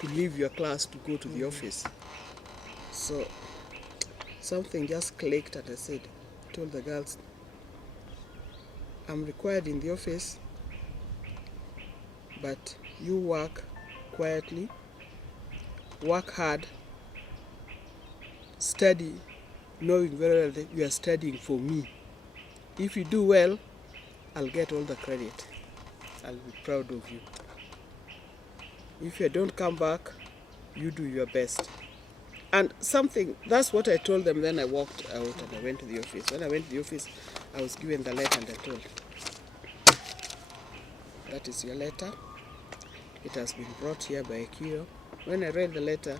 to leave your class to go to the office. So something just clicked, and I told the girls, I'm required in the office, but you work quietly, work hard, study, knowing very well that you are studying for me. If you do well, I'll get all the credit. I'll be proud of you. If you don't come back, you do your best. And that's what I told them. Then I walked out and I went to the office. When I went to the office, I was given the letter, and I told, that is your letter. It has been brought here by Akio. When I read the letter,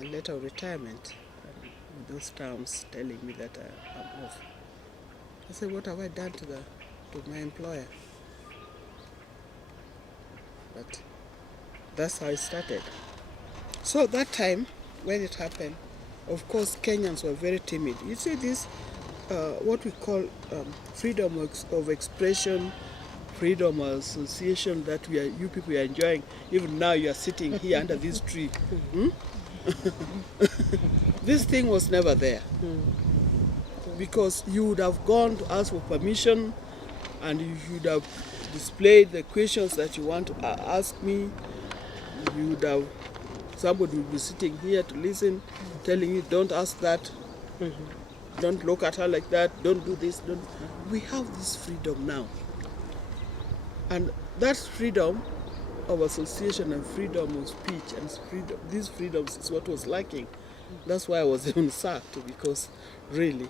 a letter of retirement, with those terms telling me that I'm off, I said, what have I done to my employer? But that's how it started. So that time, when it happened, of course, Kenyans were very timid. You see, these what we call freedom of expression, freedom of association that you people are enjoying. Even now you are sitting here under this tree. This thing was never there. Because you would have gone to ask for permission and you should have displayed the questions that you want to ask me. You would have, somebody would be sitting here to listen, telling you, don't ask that, don't look at her like that, don't do this. Don't. We have this freedom now. And that freedom of association and freedom of speech and freedom, these freedoms is what was lacking. That's why I was even sacked, because really.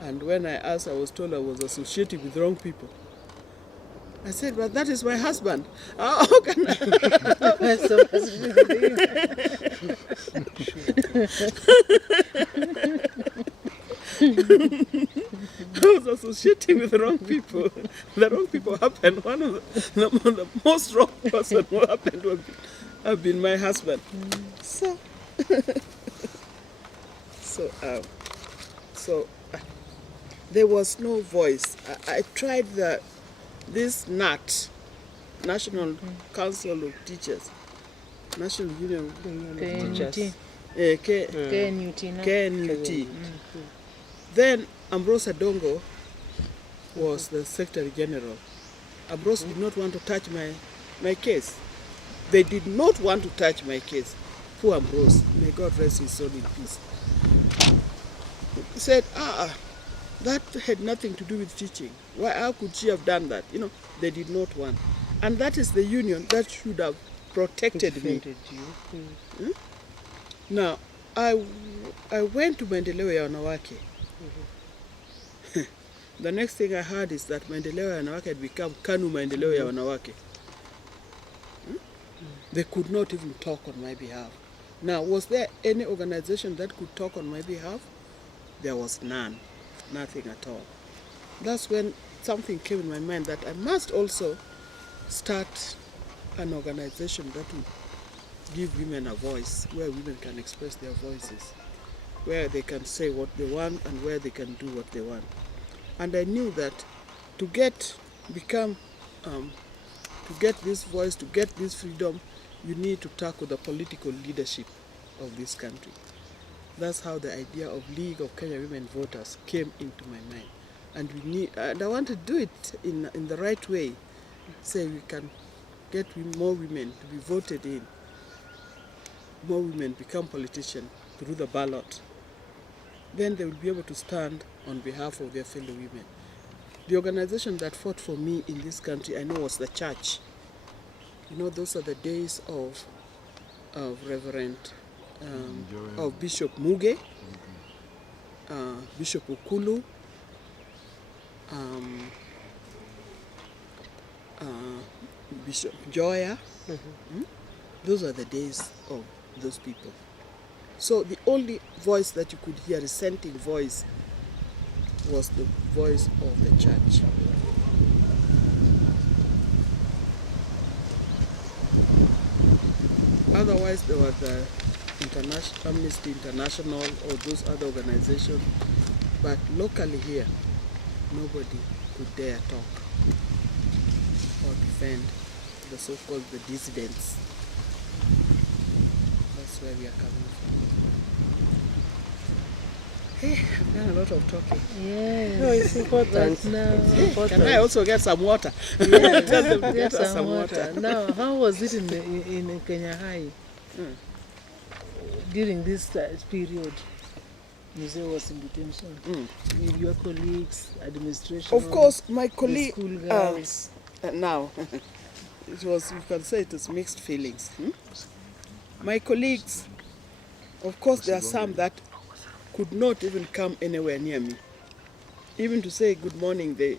And when I asked, I was told I was associating with wrong people. I said, but that is my husband. How can I? I was associating with the wrong people. The wrong people happened. One of the most wrong person who happened to have been my husband. So there was no voice. I tried this NAT, National Council of Teachers, National Union of Teachers, KNUT. Then Ambrose Adongo was the Secretary General. Ambrose did not want to touch my case. They did not want to touch my case. Poor Ambrose, may God rest his soul in peace. He said, that had nothing to do with teaching. How could she have done that? You know, they did not want. And that is the union that should have protected me. Now, I went to Maendeleo ya Wanawake. The next thing I heard is that Maendeleo ya Wanawake had become KANU Maendeleo ya Wanawake. They could not even talk on my behalf. Now, was there any organization that could talk on my behalf? There was none. Nothing at all. That's when something came in my mind that I must also start an organization that would give women a voice, where women can express their voices, where they can say what they want and where they can do what they want. And I knew that to get this voice, to get this freedom, you need to tackle the political leadership of this country. That's how the idea of League of Kenya Women Voters came into my mind. And I want to do it in the right way. Say we can get more women to be voted in, more women become politicians through the ballot. Then they will be able to stand on behalf of their fellow women. The organization that fought for me in this country, I know, was the church. You know, those are the days of Reverend, of Bishop Muge, Bishop Okulu, Bishop Joya. Those are the days of those people. So the only voice that you could hear, dissenting voice, was the voice of the church. Otherwise, there was the Amnesty International or those other organizations, but locally here, nobody could dare talk or defend the so-called the dissidents. That's where we are coming from. Hey, I've done a lot of talking. Yes. No, it's important. Can I also get some water? Yes, Tell them to get get us some some water. Now, how was it in Kenya High during this period? Muse was in detention with your colleagues, administration. Of course, my colleague, school girls. now, it was, you can say it was mixed feelings. My colleagues, of course, there are some that could not even come anywhere near me. Even to say good morning, they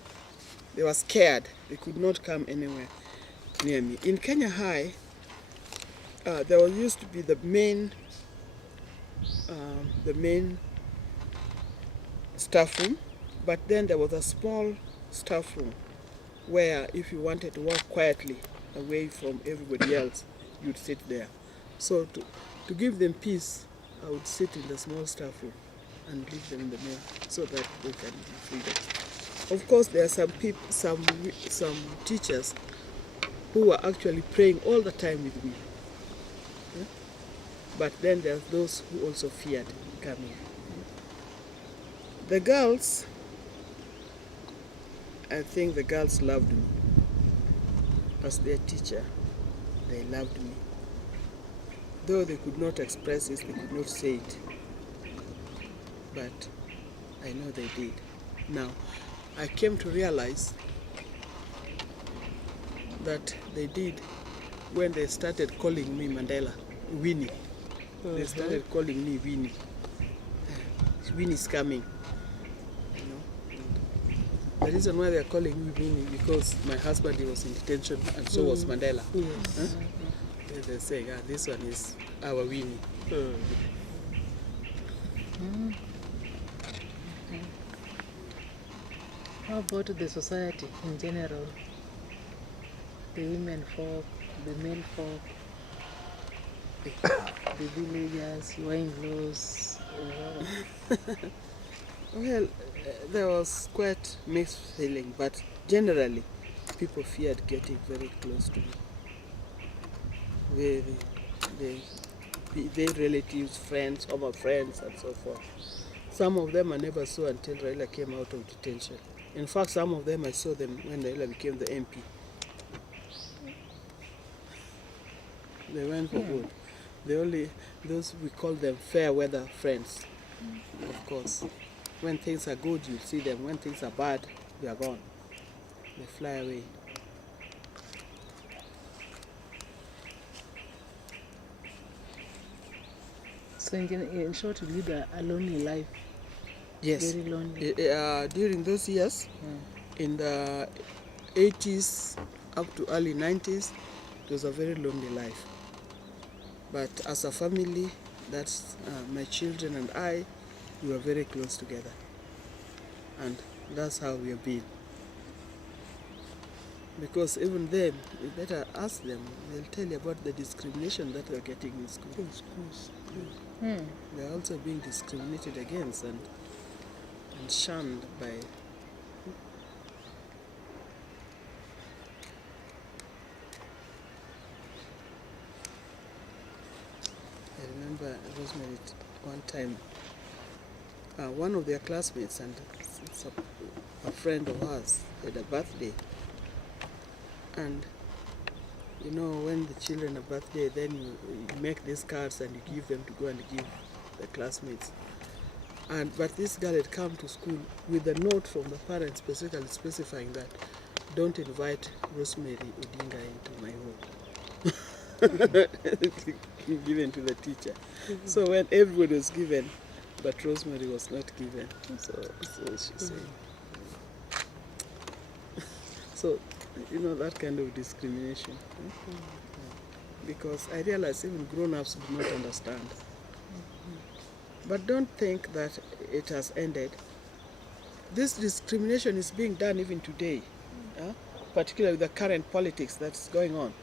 were scared. They could not come anywhere near me. In Kenya High, there used to be the main staff room, but then there was a small staff room where if you wanted to walk quietly away from everybody else, you'd sit there. So to give them peace, I would sit in the small staff room and leave them in the mail so that they can be freedom. Of course, there are some people, some teachers who are actually praying all the time with me. Yeah? But then there are those who also feared coming. The girls, I think the girls loved me. As their teacher, they loved me. Though they could not express it, they could not say it. But I know they did. Now, I came to realize that they did when they started calling me Mandela, Winnie. They started calling me Winnie. Winnie's coming. You know? The reason why they are calling me Winnie because my husband was in detention and so was Mandela. Yes. They're saying, this one is our Winnie. How about the society in general? The women folk, the male folk, the villagers, your in-laws. Well, there was quite mixed feeling, but generally, people feared getting very close to me. Their relatives, friends, former friends, and so forth. Some of them I never saw until Raila came out of detention. In fact, some of them I saw them when Raila became the MP. They went for good. Those we call them fair weather friends, of course. When things are good, you see them. When things are bad, they are gone. They fly away. So in short, you lead a lonely life. Yes. Very lonely. During those years, in the 80s up to early 90s, it was a very lonely life. But as a family, that's my children and I, we were very close together. And that's how we have been. Because even then, you better ask them, they'll tell you about the discrimination that they're getting in schools. They're also being discriminated against and shunned by. I remember Rosemary one time, one of their classmates and a friend of hers had a birthday. And you know, when the children have birthday, then you make these cards and you give them to go and give the classmates. But this girl had come to school with a note from the parents specifically specifying that don't invite Rosemary Odinga into my home. Given to the teacher. So when everybody was given, but Rosemary was not given. So she said. So, you know, that kind of discrimination. Because I realize even grown-ups do not understand. But don't think that it has ended. This discrimination is being done even today, particularly with the current politics that's going on.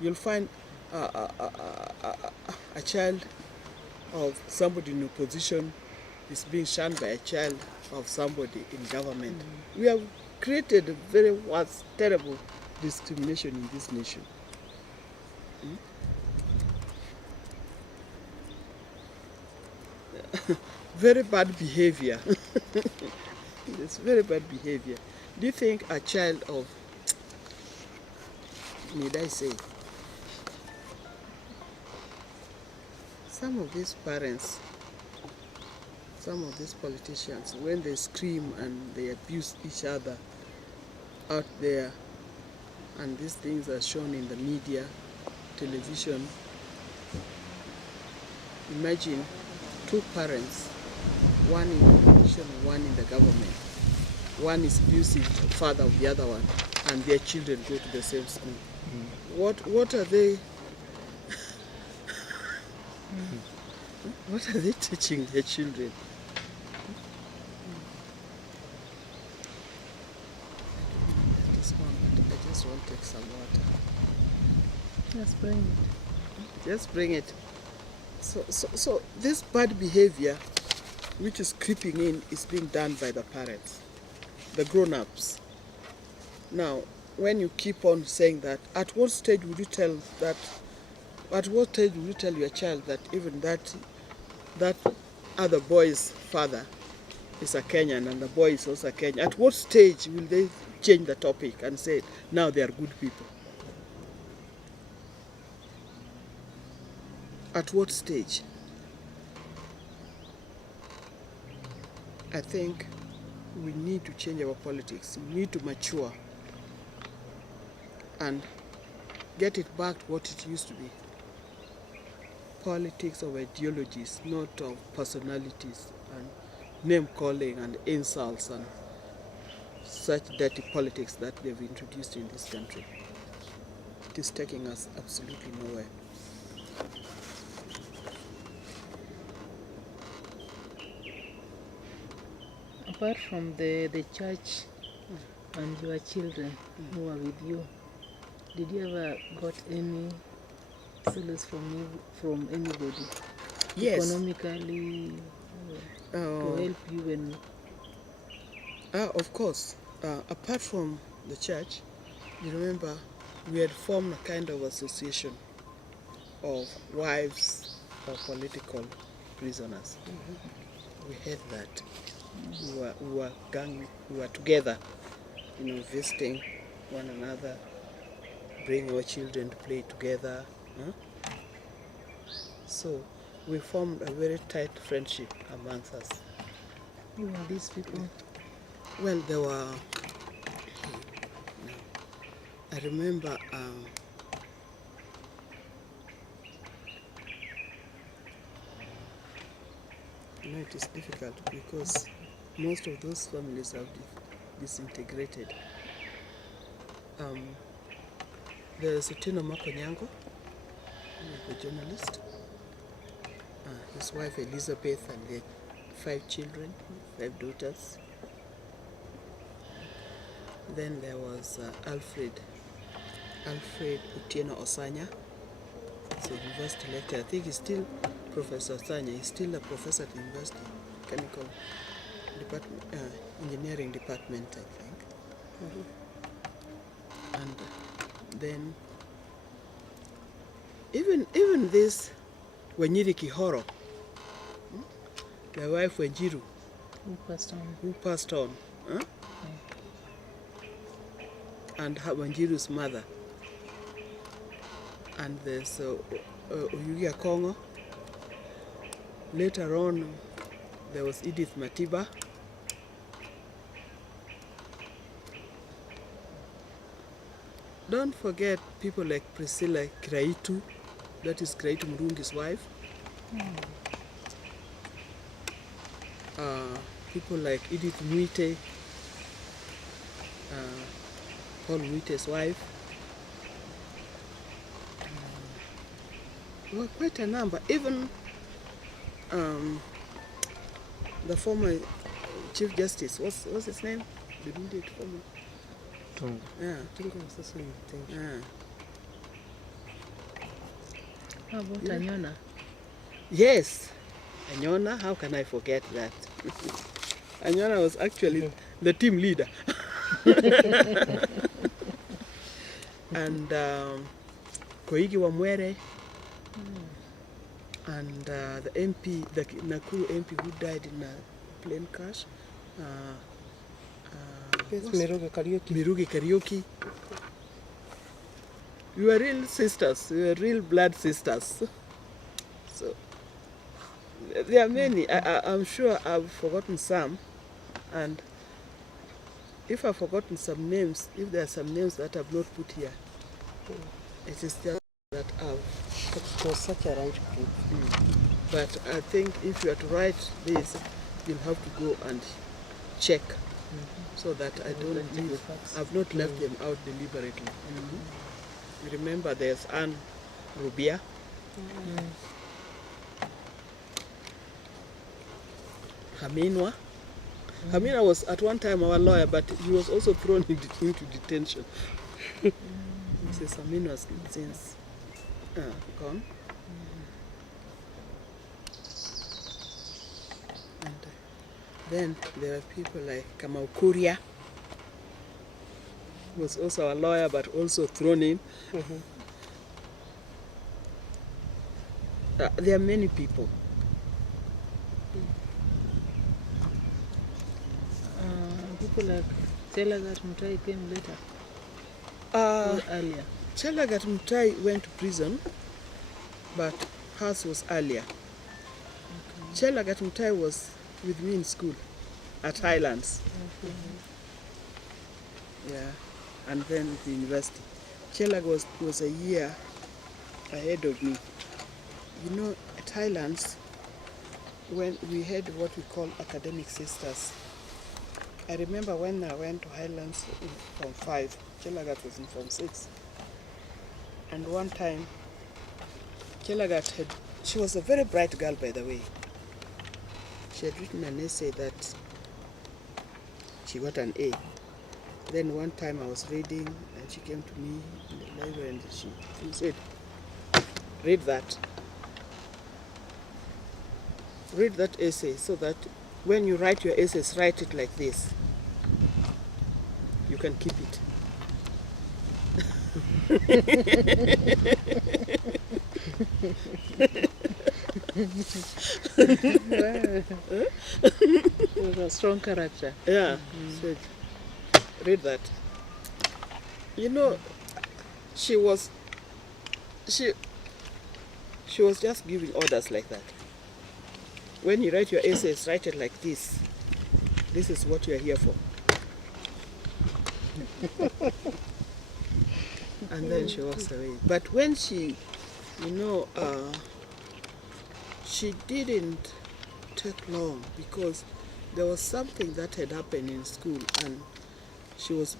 You'll find a child of somebody in opposition is being shunned by a child of somebody in government. We have created a very worst, terrible discrimination in this nation. Very bad behavior. It's very bad behavior. Do you think a child of, need I say, some of these parents, some of these politicians, when they scream and they abuse each other out there, and these things are shown in the media, television, imagine two parents, one in opposition and one in the government. One is abusing the father of the other one, and their children go to the same school. What are they? What are they teaching their children? That is one, but I just want to take some water. Just bring it. Just bring it. So this bad behavior which is creeping in is being done by the parents, the grown-ups. Now, when you keep on saying that, at what stage would you tell your child that even that other boy's father is a Kenyan and the boy is also a Kenyan? At what stage will they change the topic and say, now they are good people? At what stage? I think we need to change our politics. We need to mature and get it back to what it used to be. Politics of ideologies, not of personalities and name calling and insults and such dirty politics that they've introduced in this country. It is taking us absolutely nowhere. Apart from the church and your children who are with you, did you ever got any solace from anybody? Yes. Economically, to help you when... Of course. Apart from the church, you remember we had formed a kind of association of wives of political prisoners. We had that. We were together, visiting one another, bring our children to play together. So we formed a very tight friendship amongst us. Who are these people? Well, there were, I remember it is difficult because most of those families have disintegrated. There's Tino Makonyango, a journalist, his wife Elizabeth, and their 5 children, 5 daughters. Then there was Alfred Otieno Osanya, he's a university lecturer. I think he's still Professor Osanya. He's still a professor at the university, chemical department, engineering department, I think. And then even this Wanyiri Kihoro, the wife Wanjiru, who passed on, and Wanjiru's mother. And there's Oyugia Kongo. Later on, there was Edith Matiba. Don't forget people like Priscilla Kiraitu, that is Kiraitu Murungi's wife. People like Edith Mwite, Paul Mwite's wife. Well, quite a number. Even the former Chief Justice, what's his name? The immediate former. Tunga. Yeah. Tunga was the same thing. Yeah. How about Anyona? Yes, Anyona, how can I forget that? Anyona was actually the team leader. And Koigi Wamwere, and the MP, the Nakuru MP who died in a plane crash. Yes, Mirugi Karaoke. Mirugi Karaoke. We were real sisters. We were real blood sisters. So there are many. I'm sure I've forgotten some, and if I've forgotten some names, if there are some names that I've not put here, it is just that It was such a large group. But I think if you are to write this, you'll have to go and check, so that I don't leave. I've not left them out deliberately. You remember there's Anne Rubia. Haminwa. Hamina was at one time our lawyer, but he was also thrown into detention. Mrs. Haminwa has since gone. And Then there were people like Kamau Kuria, who was also a lawyer but also thrown in. There are many people. People like Chelagat Mutai came later Uh, or earlier. Chelagat Mutai went to prison, but hers was earlier. Chelagat Mutai was with me in school at Highlands. Yeah, and then the university. Chelag was a year ahead of me. You know, at Highlands, when we had what we call academic sisters. I remember when I went to Highlands in Form 5, Chelagat was in Form 6. And one time, she was a very bright girl, by the way. She had written an essay that she got an A. Then one time I was reading and she came to me in the library and she said, read that. Read that essay so that when you write your essays, write it like this. You can keep it. It was a strong character. Yeah, said, read that. You know, she was just giving orders like that. When you write your essays, write it like this. This is what you are here for. And then she walks away. But when she, she didn't take long because there was something that had happened in school and she was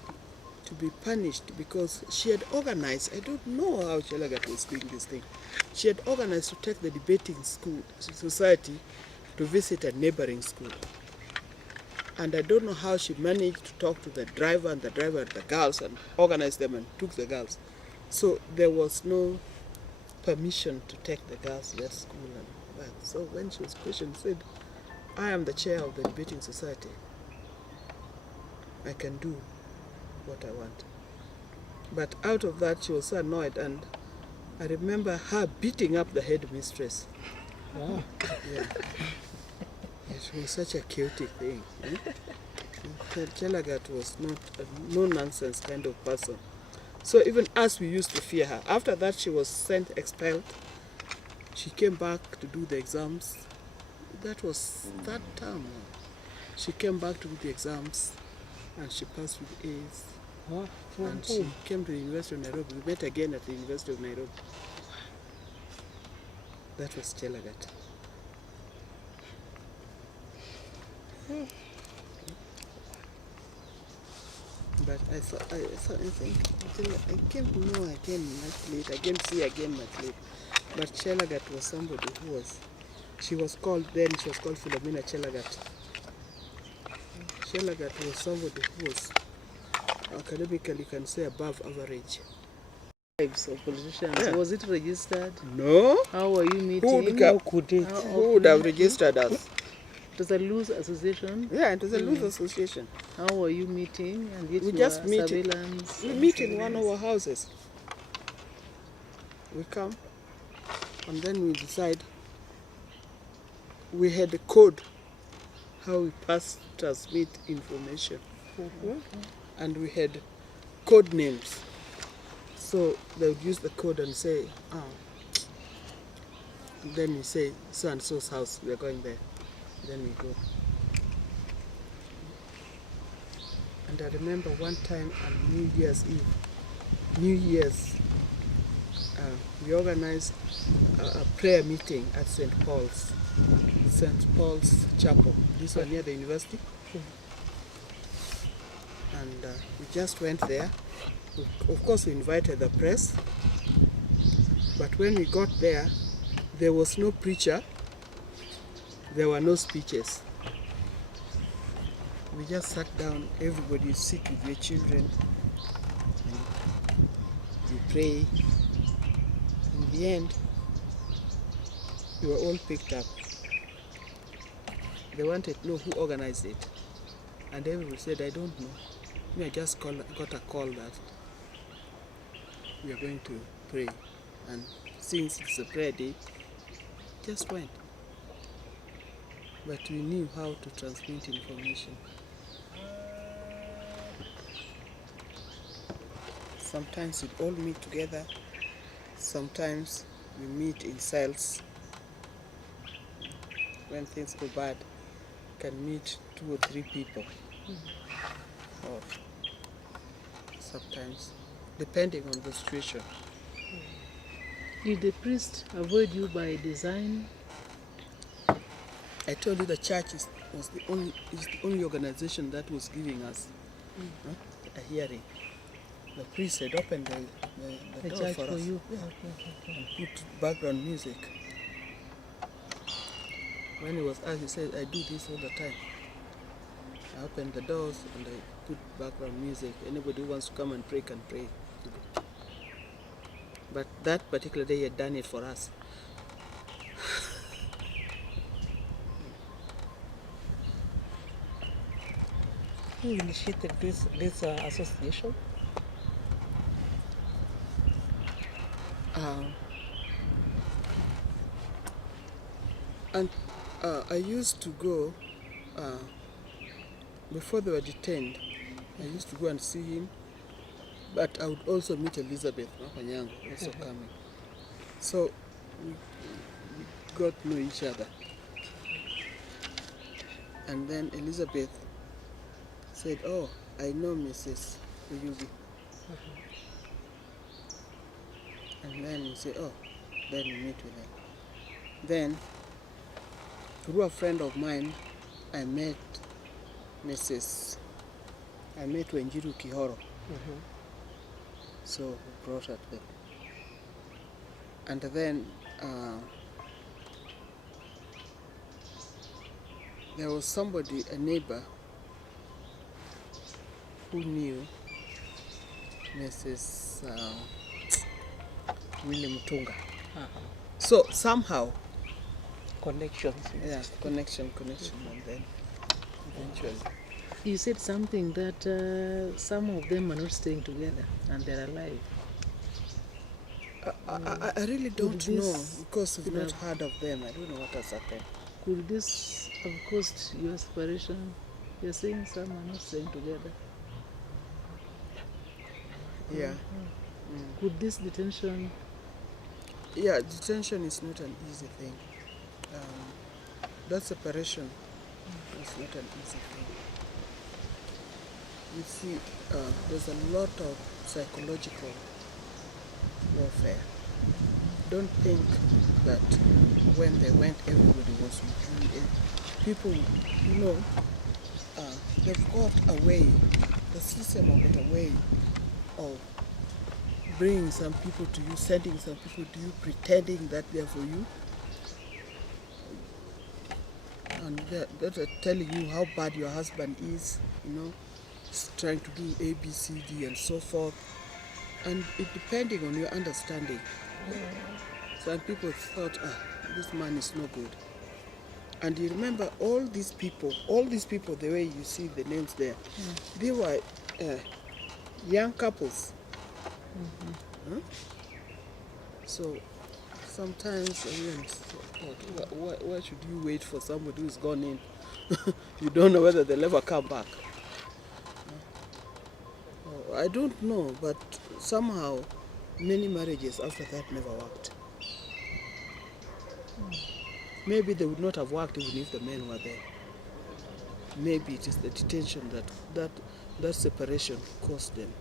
to be punished because she had organized, I don't know how Chelagat was doing this thing, she had organized to take the debating society to visit a neighboring school. And I don't know how she managed to talk to the driver and the girls and organize them and took the girls. So there was no permission to take the girls to that school and that. So when she was questioned, she said, I am the chair of the debating society. I can do what I want. But out of that, she was so annoyed, and I remember her beating up the headmistress. Wow. Yeah. It was such a chaotic thing. Chelagat was not a no-nonsense kind of person. So even us, we used to fear her. After that, she was expelled. She came back to do the exams. That was that term. She came back to do the exams, and she passed with A's. Wow. And she came to the University of Nairobi. We met again at the University of Nairobi. That was Chelagat. But I think I came to know again much late. I came to see again much late. But Chelagat was somebody who was, she was called Philomena Chelagat. Chelagat was somebody who was academically, you can say, above average. Types of politicians. Yeah. Was it registered? No. How were you meeting? Who would have registered us? It was a loose association. Yeah, it was a loose association. How were you meeting? And yet We you just were meet. surveillance. We meet in one of our houses. We come, and then we decide. We had a code how we transmit information, and we had code names. So they would use the code and say, then we say so and so's house. We are going there. Then we go. And I remember one time on New Year's Eve, we organized a prayer meeting at St. Paul's Chapel. This one near the university. And we just went there. Of course, we invited the press. But when we got there, there was no preacher. There were no speeches. We just sat down, everybody sit with your children, and you pray. In the end, we were all picked up. they wanted to know who organized it. And everybody said, I don't know. I just got a call that we are going to pray. And since it's a prayer day, just went. But we knew how to transmit information. Sometimes we all meet together. Sometimes we meet in cells. When things go bad, can meet 2 or 3 people. Or sometimes, depending on the situation. Did the priest avoid you by design? I told you the church is the only organization that was giving us a hearing. The priest had opened the door church for for us. you? Yeah. Okay. And put background music. When he was asked, he said, I do this all the time. I open the doors and I put background music. Anybody who wants to come and pray can pray. But that particular day he had done it for us. Who initiated this association? And I used to go, before they were detained, I used to go and see him, but I would also meet Elizabeth Mapanyango, also coming. So we got to know each other. And then Elizabeth said, oh, I know Mrs. Uyugi. And then we say, oh, then we meet with them. Then, through a friend of mine, I met Wenjiru Kihoro. So we brought her to them. And then there was somebody, a neighbor, who knew Mrs. William Tunga. So somehow, Connections. yeah, connection, and then eventually. You said something that some of them are not staying together and they're alive. I really don't know this because I've could not have- heard of them. I don't know what has happened. Could this have caused your separation? You're saying some are not staying together. Yeah. Could this detention? Yeah, detention is not an easy thing. That separation is not an easy thing. You see, there's a lot of psychological warfare. Don't think that when they went, everybody was with you. People, they've got a way, the system have got a way of bringing some people to you, sending some people to you, pretending that they're for you. And they're telling you how bad your husband is, trying to do A, B, C, D, and so forth. And it depending on your understanding. Some people thought, this man is no good. And you remember all these people, the way you see the names there, they were young couples. Huh? So sometimes, why should you wait for somebody who's gone in? You don't know whether they'll ever come back. I don't know, but somehow many marriages after that never worked. Maybe they would not have worked even if the men were there. Maybe it is the detention that separation caused them.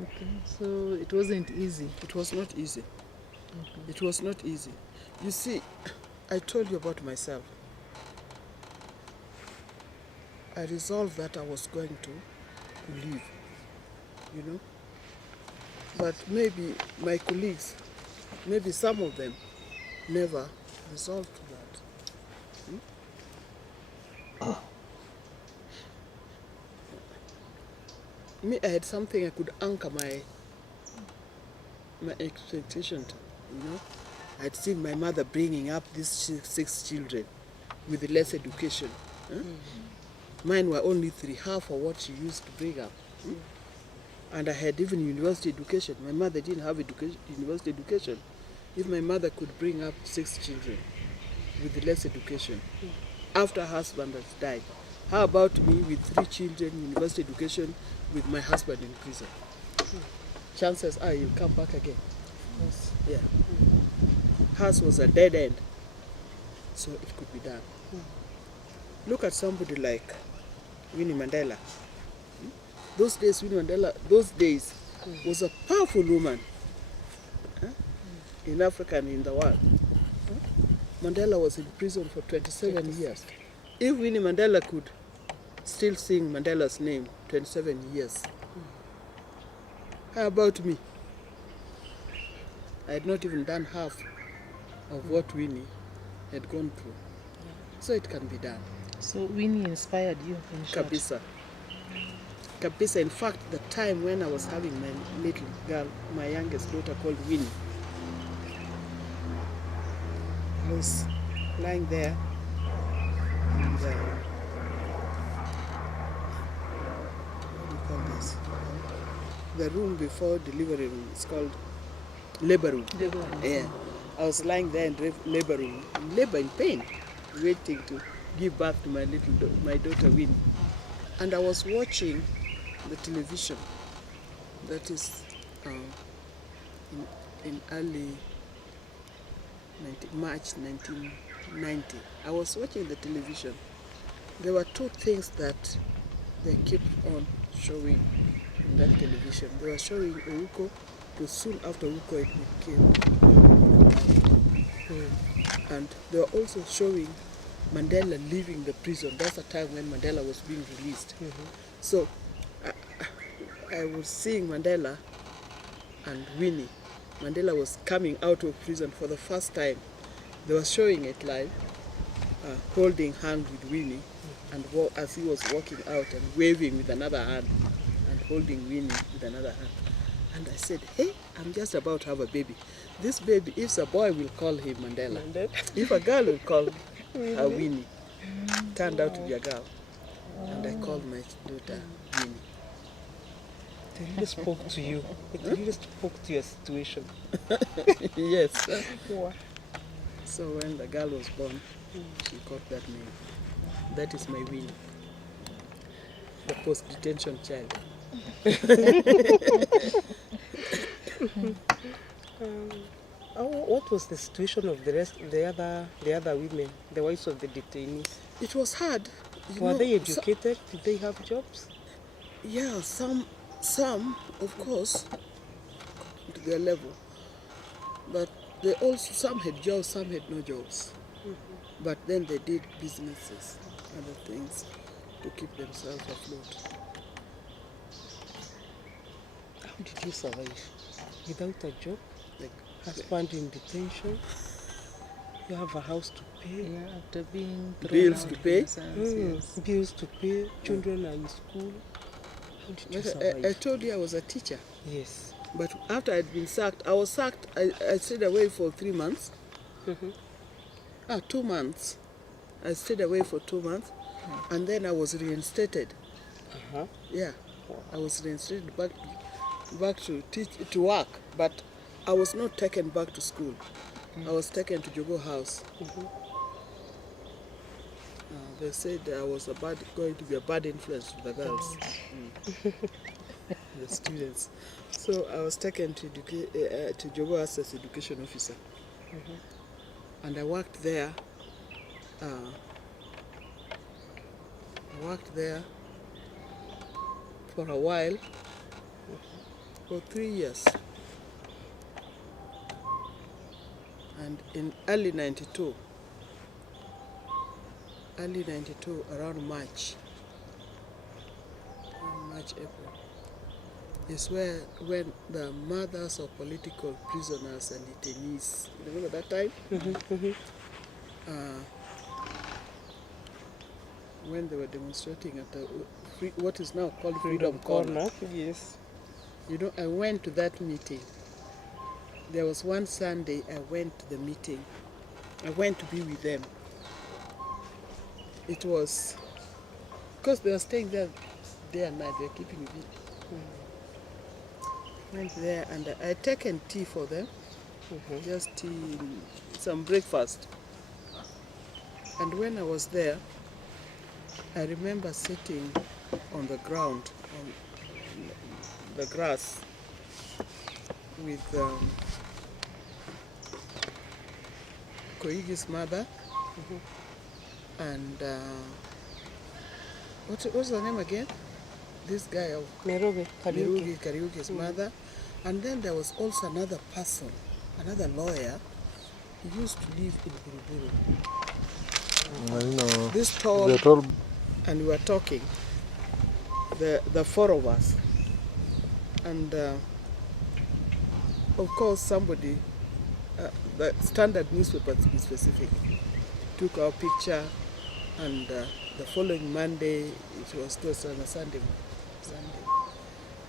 Okay, so it wasn't easy. It was not easy. Okay. It was not easy. You see, I told you about myself. I resolved that I was going to leave, But maybe my colleagues, maybe some of them never resolved to that. me, I had something I could anchor my expectation to, you know. I'd seen my mother bringing up these 6 children with less education. Huh? Mine were only 3, half of what she used to bring up. And I had even university education. My mother didn't have university education. If my mother could bring up 6 children with less education, after her husband has died, how about me with 3 children, university education, with my husband in prison? Chances are you'll come back again. Yes. Yeah. Hers was a dead end, so it could be done. Look at somebody like Winnie Mandela. Those days, Winnie Mandela, was a powerful woman in Africa and in the world. Mandela was in prison for 27 years. If Winnie Mandela could still sing Mandela's name 27 years, how about me? I had not even done half of what Winnie had gone through. So it can be done. So Winnie inspired you in short. Kabisa. Kabisa. In fact, the time when I was having my little girl, my youngest daughter called Winnie, I was lying there in the, what do you call this? The room before delivery room. It's called labor room. Yeah. I was lying there in labor room, in labor in pain, waiting to give birth to my daughter Winnie. And I was watching the television. That is in early March 1990. I was watching the television. There were 2 things that they kept on showing in that television. They were showing Ouko. It was soon after Ouko had been killed. And they were also showing Mandela leaving the prison. That's the time when Mandela was being released. So I was seeing Mandela and Winnie. Mandela was coming out of prison for the first time. They were showing it live, holding hand with Winnie, and as he was walking out and waving with another hand and holding Winnie with another hand. And I said, hey, I'm just about to have a baby. This baby, if it's a boy, we'll call him Mandela. If a girl, we'll call her Winnie. Turned out to be a girl. And I called my daughter Winnie. It really spoke to you. It really spoke to your situation. Yes. Wow. So when the girl was born, she got that name. That is my Winnie. The post-detention child. What was the situation of the other women, the wives of the detainees? It was hard. Were they educated? Did they have jobs? Yeah, some, of course, to their level. But they also, some had jobs, some had no jobs. But then they did businesses, other things, to keep themselves afloat. How did you survive? Without a job? Like, Husband in detention? You have a house to pay? Yeah, after being thrown Bills out to in pay? a sense, yes. Bills to pay, children are in school. How did you survive? I told you I was a teacher. Yes. But after I'd been sacked, I was sacked. I stayed away for 3 months. 2 months. I stayed away for 2 months, and then I was reinstated. Yeah, I was reinstated back to work, but I was not taken back to school. I was taken to Jogo House. They said I was going to be a bad influence to the girls, the students. So I was taken to Jogo House as education officer, and I worked there. For a while, for 3 years. And in early 92, around March, April, is when the mothers of political prisoners and detainees, remember that time? When they were demonstrating what is now called Freedom Corner. Yes. You know, I went to that meeting. There was one Sunday I went to the meeting. I went to be with them. It was, because they were staying there day and night, they were keeping me. Went there and I had taken tea for them, just tea, some breakfast. And when I was there, I remember sitting on the ground, on the grass, with Koigi's mother, and what's the name again? This guy of Nairobi, Kariuki. Kariuki's mother. And then there was also another person, another lawyer. He used to live in Buruburu. I know. This tall, They're tall. and we were talking, the four of us. And of course somebody, the Standard newspaper to be specific, took our picture, and the following Monday, it was on a Sunday. And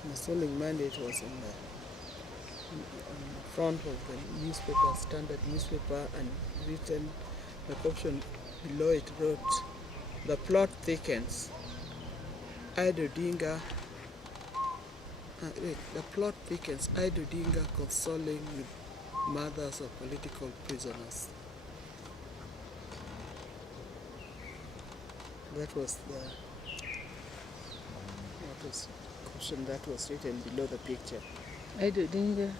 the following Monday it was on the front of the newspaper, Standard newspaper, and written, the caption below it wrote, "The plot thickens. Odinga, the plot thickens. Odinga consoling with mothers of political prisoners." That was the caption that was written below the picture. Odinga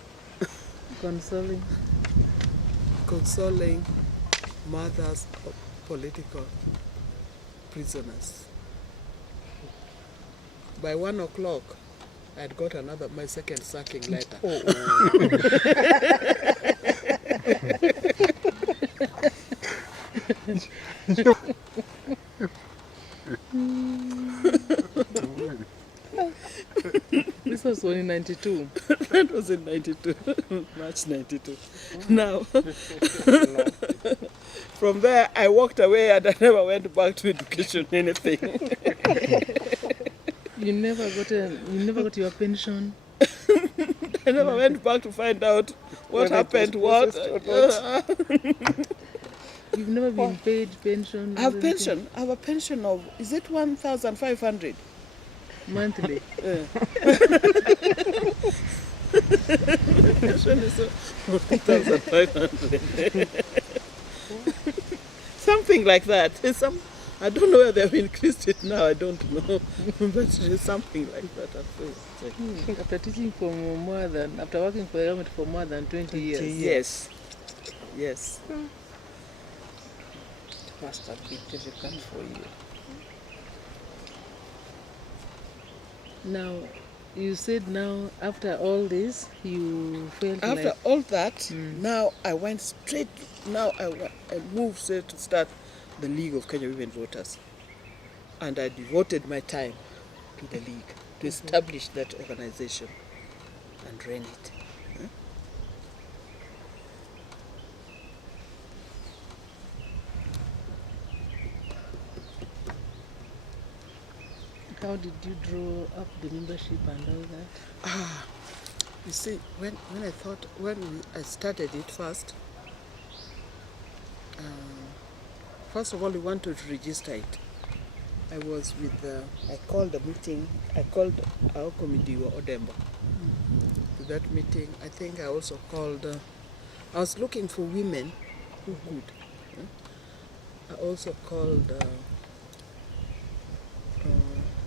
Consoling mothers of political prisoners. By 1 o'clock, I had got my second sacking letter. This was only 92. That was in 92, March 92. Now, from there, I walked away and I never went back to education, anything. You never got your pension. I never went back to find out what happened, what. You've never been paid pension? I have pension. I have a pension of, is it 1,500? Monthly. Pension is 1,500. Something like that. I don't know whether they've increased it now, I don't know. But it is something like that. After teaching after working for the government for more than 20 years. Yes. It must have been difficult for you. Now, you said now, after all this, you felt After all that, now I went straight, I moved straight to start the League of Kenya Women Voters. And I devoted my time to the League, to establish that organization and run it. How did you draw up the membership and all that? You see, when I started it first, first of all, we wanted to register it. I was with, I called the meeting, I called our committee, Odemba, to that meeting. I think I also called, I was looking for women who could. I also called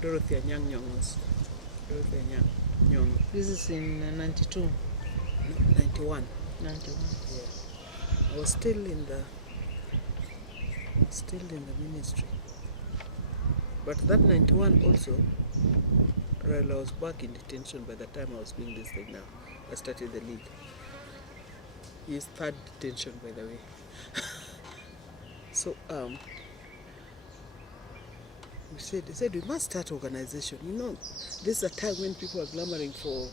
Dorothy Anyang Nyong. This is in 92? 91. 91. Yes. I was still in the ministry. But that 91 also, Raila was back in detention by the time I was doing this thing now. I started the League. His third detention, by the way. So, they said we must start organization. You know, this is a time when people are clamoring for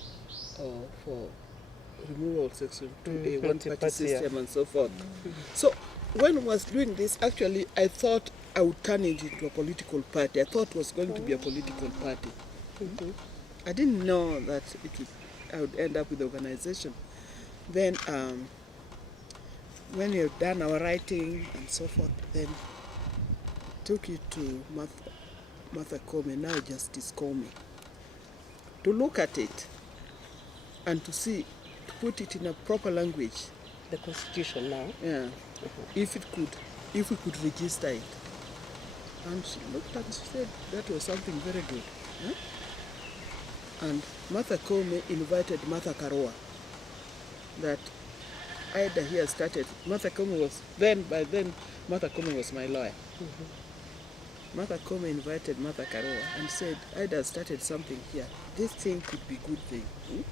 removal of Section 2A, one-party system and so forth. So when I was doing this, actually, I thought I would turn it into a political party. I thought it was going to be a political party. I didn't know that I would end up with the organization. Then when we had done our writing and so forth, then took it to Martha Koome, now Justice Koome, to look at it and to see, to put it in a proper language. The constitution now. Yeah. If we could register it. And she looked and she said that was something very good. And Martha Koome invited Martha Karua, that Idah here started. Martha Koome was, by then, Martha Koome was my lawyer. Martha Koome invited Martha Karua and said, Idah started something here. This thing could be good thing. I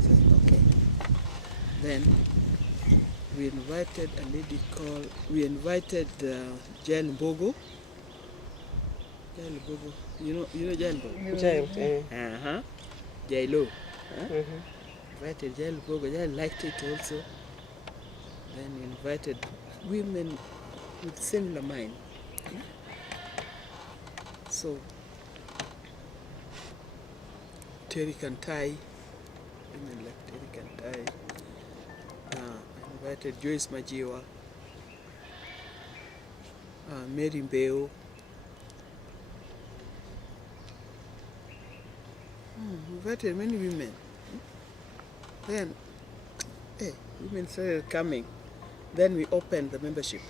said, okay. Then we invited a lady called, Jael Mbogo. Jael Mbogo. You know Jael Mbogo? Jail. Jailo. Invited Jael Mbogo. Jael liked it also. Then we invited women with similar mind. So, Terry Kantai, women like Terry Kantai. I invited Joyce Majiwa, Mary Mbeo. Invited many women. Then, women started coming. Then we opened the membership.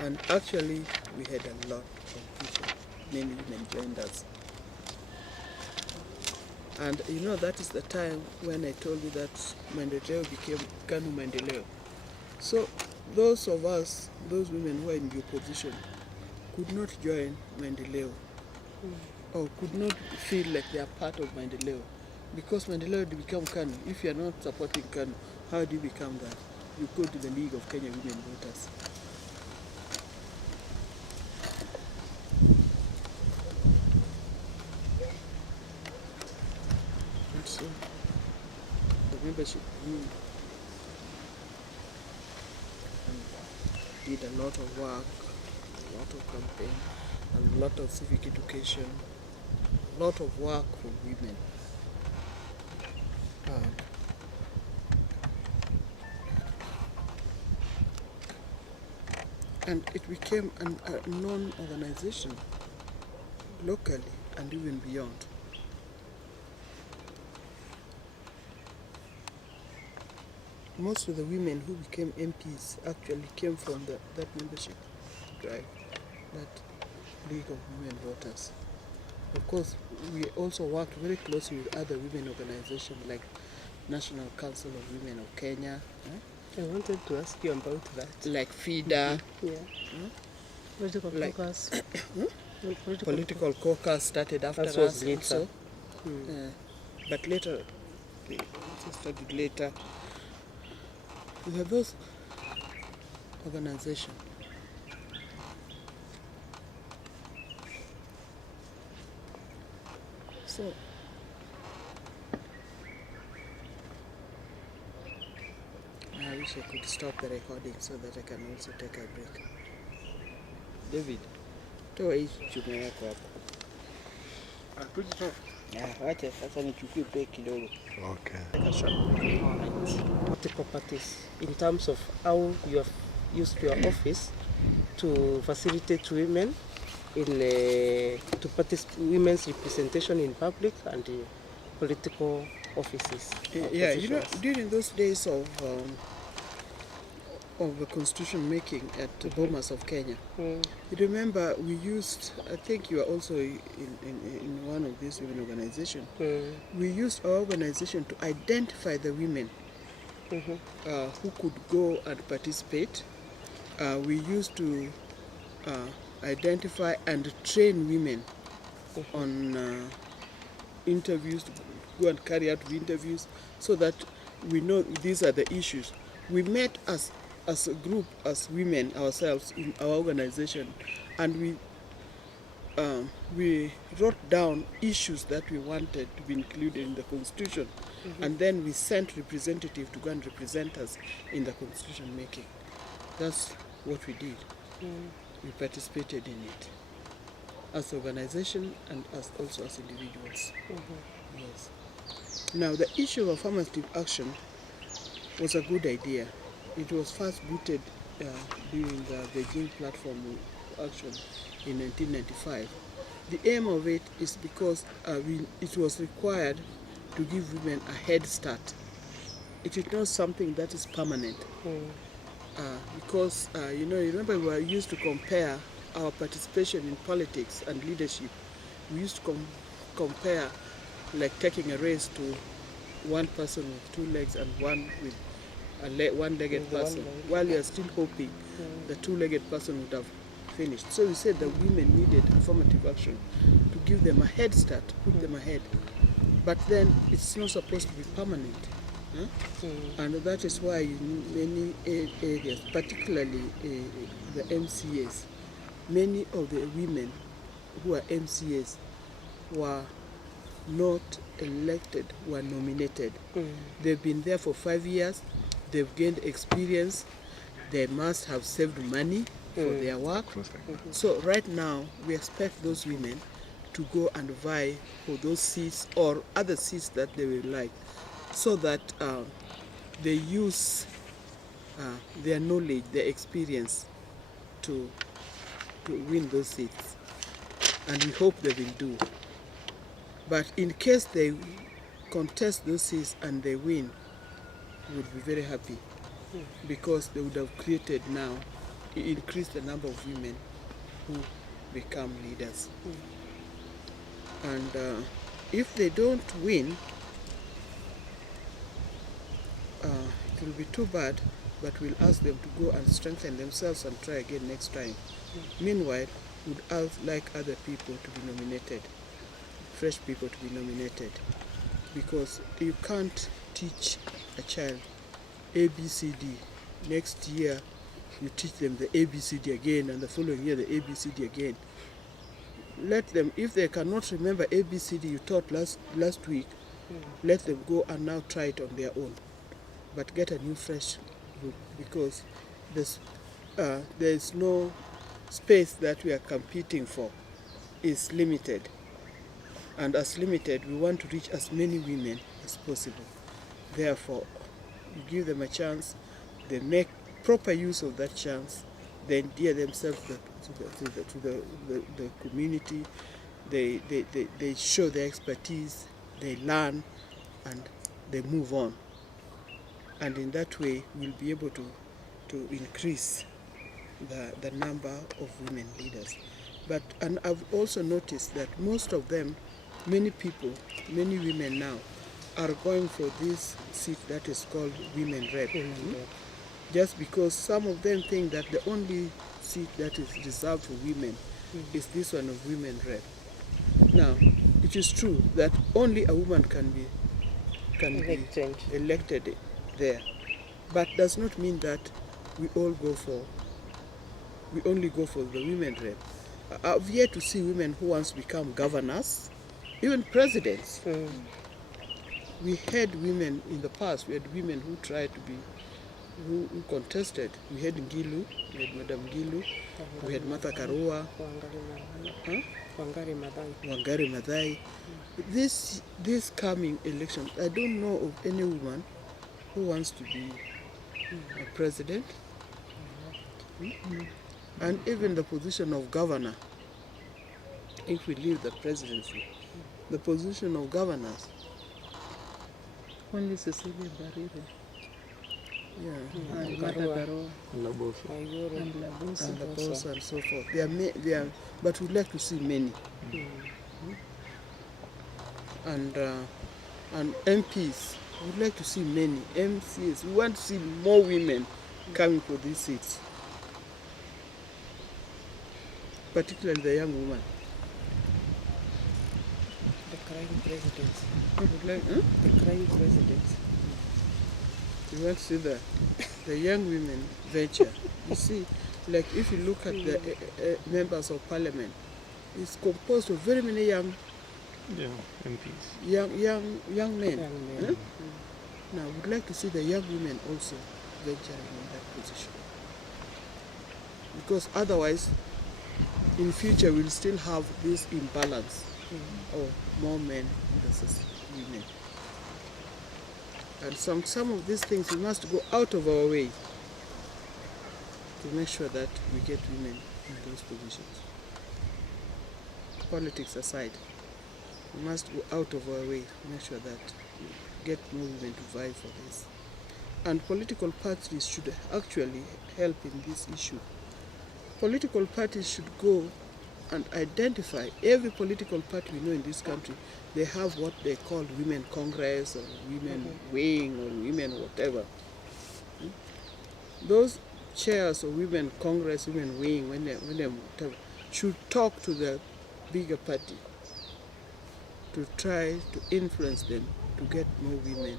And actually, we had a lot of people. Many women joined us. And that is the time when I told you that Maendeleo became KANU Maendeleo. So those of us, those women who are in the opposition, could not join Maendeleo, or could not feel like they are part of Maendeleo. Because Maendeleo had become KANU. If you are not supporting KANU, how do you become that? You go to the League of Kenya Women Voters. And so the membership grew and did a lot of work, a lot of campaign, and a lot of civic education, a lot of work for women. And it became a known organization locally and even beyond. Most of the women who became MPs actually came from that membership drive, that League of Women Voters. Of course, we also worked very closely with other women organizations like National Council of Women of Kenya. I wanted to ask you about that. Like FIDA. Yeah. Political caucus. Political caucus started after That was us later. also. But later, they also started later. We have those organizations. So, I wish I could stop the recording so that I can also take a break. David, toa hii chuma yako hapo. Wacha sasa nichukue break kidogo. Okay. Political parties, in terms of how you have used your office to facilitate women in women's representation in public and political offices. Yeah, during those days of the constitution making at Bomas of Kenya, you remember we used, I think you are also in one of these women organizations, we used our organization to identify the women who could go and participate. We used to identify and train women on interviews, to go and carry out interviews, so that we know these are the issues. We met as a group, as women ourselves in our organization, and we wrote down issues that we wanted to be included in the constitution, and then we sent representatives to go and represent us in the constitution making. That's what we did. we participated in it as organization and also as individuals. Yes. Now, the issue of affirmative action was a good idea. It was first booted during the Beijing Platform Action in 1995. The aim of it is because it was required to give women a head start. It is not something that is permanent. Because, you remember we were used to compare our participation in politics and leadership. We used to compare like taking a race to one person with two legs and one with a one-legged person, while we are still hoping the two-legged person would have finished. So we said that women needed affirmative action to give them a head start, put them ahead. But then it's not supposed to be permanent. And that is why in many areas, particularly the MCAs, many of the women who are MCAs were not elected, were nominated. They've been there for 5 years, they've gained experience, they must have saved money for their work. So right now, we expect those women to go and vie for those seats or other seats that they will like, so that they use their knowledge, their experience to win those seats. And we hope they will do. But in case they contest those seats and they win, we would be very happy, because they would have created now, increased the number of women who become leaders. And if they don't win, it will be too bad, but we'll ask them to go and strengthen themselves and try again next time. Meanwhile, we'd like other people to be nominated, fresh people to be nominated, because you can't teach a child ABCD. Next year, you teach them the ABCD again, and the following year the ABCD again. Let them, if they cannot remember ABCD you taught last week, let them go and now try it on their own. But get a new fresh group, because there is no space that we are competing for. Is limited. And as limited, we want to reach as many women as possible. Therefore, you give them a chance, they make proper use of that chance, they endear themselves to the community, they show their expertise, they learn, and they move on. And in that way, we'll be able to increase the number of women leaders. And I've also noticed that most of them, many people, many women now, are going for this seat that is called women rep. Just because some of them think that the only seat that is reserved for women is this one of women rep. Now, it is true that only a woman can be elected there, but does not mean that we only go for the women rep. I've yet to see women who wants to become governors, even presidents. We had women in the past, we had women who tried to be, who contested. We had Ngilu, we had Madam Ngilu, we had Martha Karua, Wangari Maathai. This coming election, I don't know of any woman who wants to be a president. And even the position of governor, if we leave the presidency, the position of governors, Only Cecilia Barire. yeah, And Martha Karua. And Laboso. And Laboso. and the boss and so forth. They are, but we'd like to see many. And MPs, we'd like to see many. MCs, we want to see more women coming for these seats, particularly the young woman. The crying presidents. We'd like, The crying presidents. we want to see the young women venture. You see, like if you look at the members of parliament, it's composed of very many young MPs. young men. Young men. Now, we'd like to see the young women also venturing in that position. Because otherwise, in future we'll still have this imbalance of more men versus women. And some of these things we must go out of our way to make sure that we get women in those positions. Politics aside, we must go out of our way to make sure that we get more women to vie for this. And political parties should actually help in this issue. Political parties should go and identify every political party we know in this country. They have what they call women congress or women wing or women whatever. Those chairs of women congress, women wing, when they whatever, should talk to the bigger party to try to influence them to get more women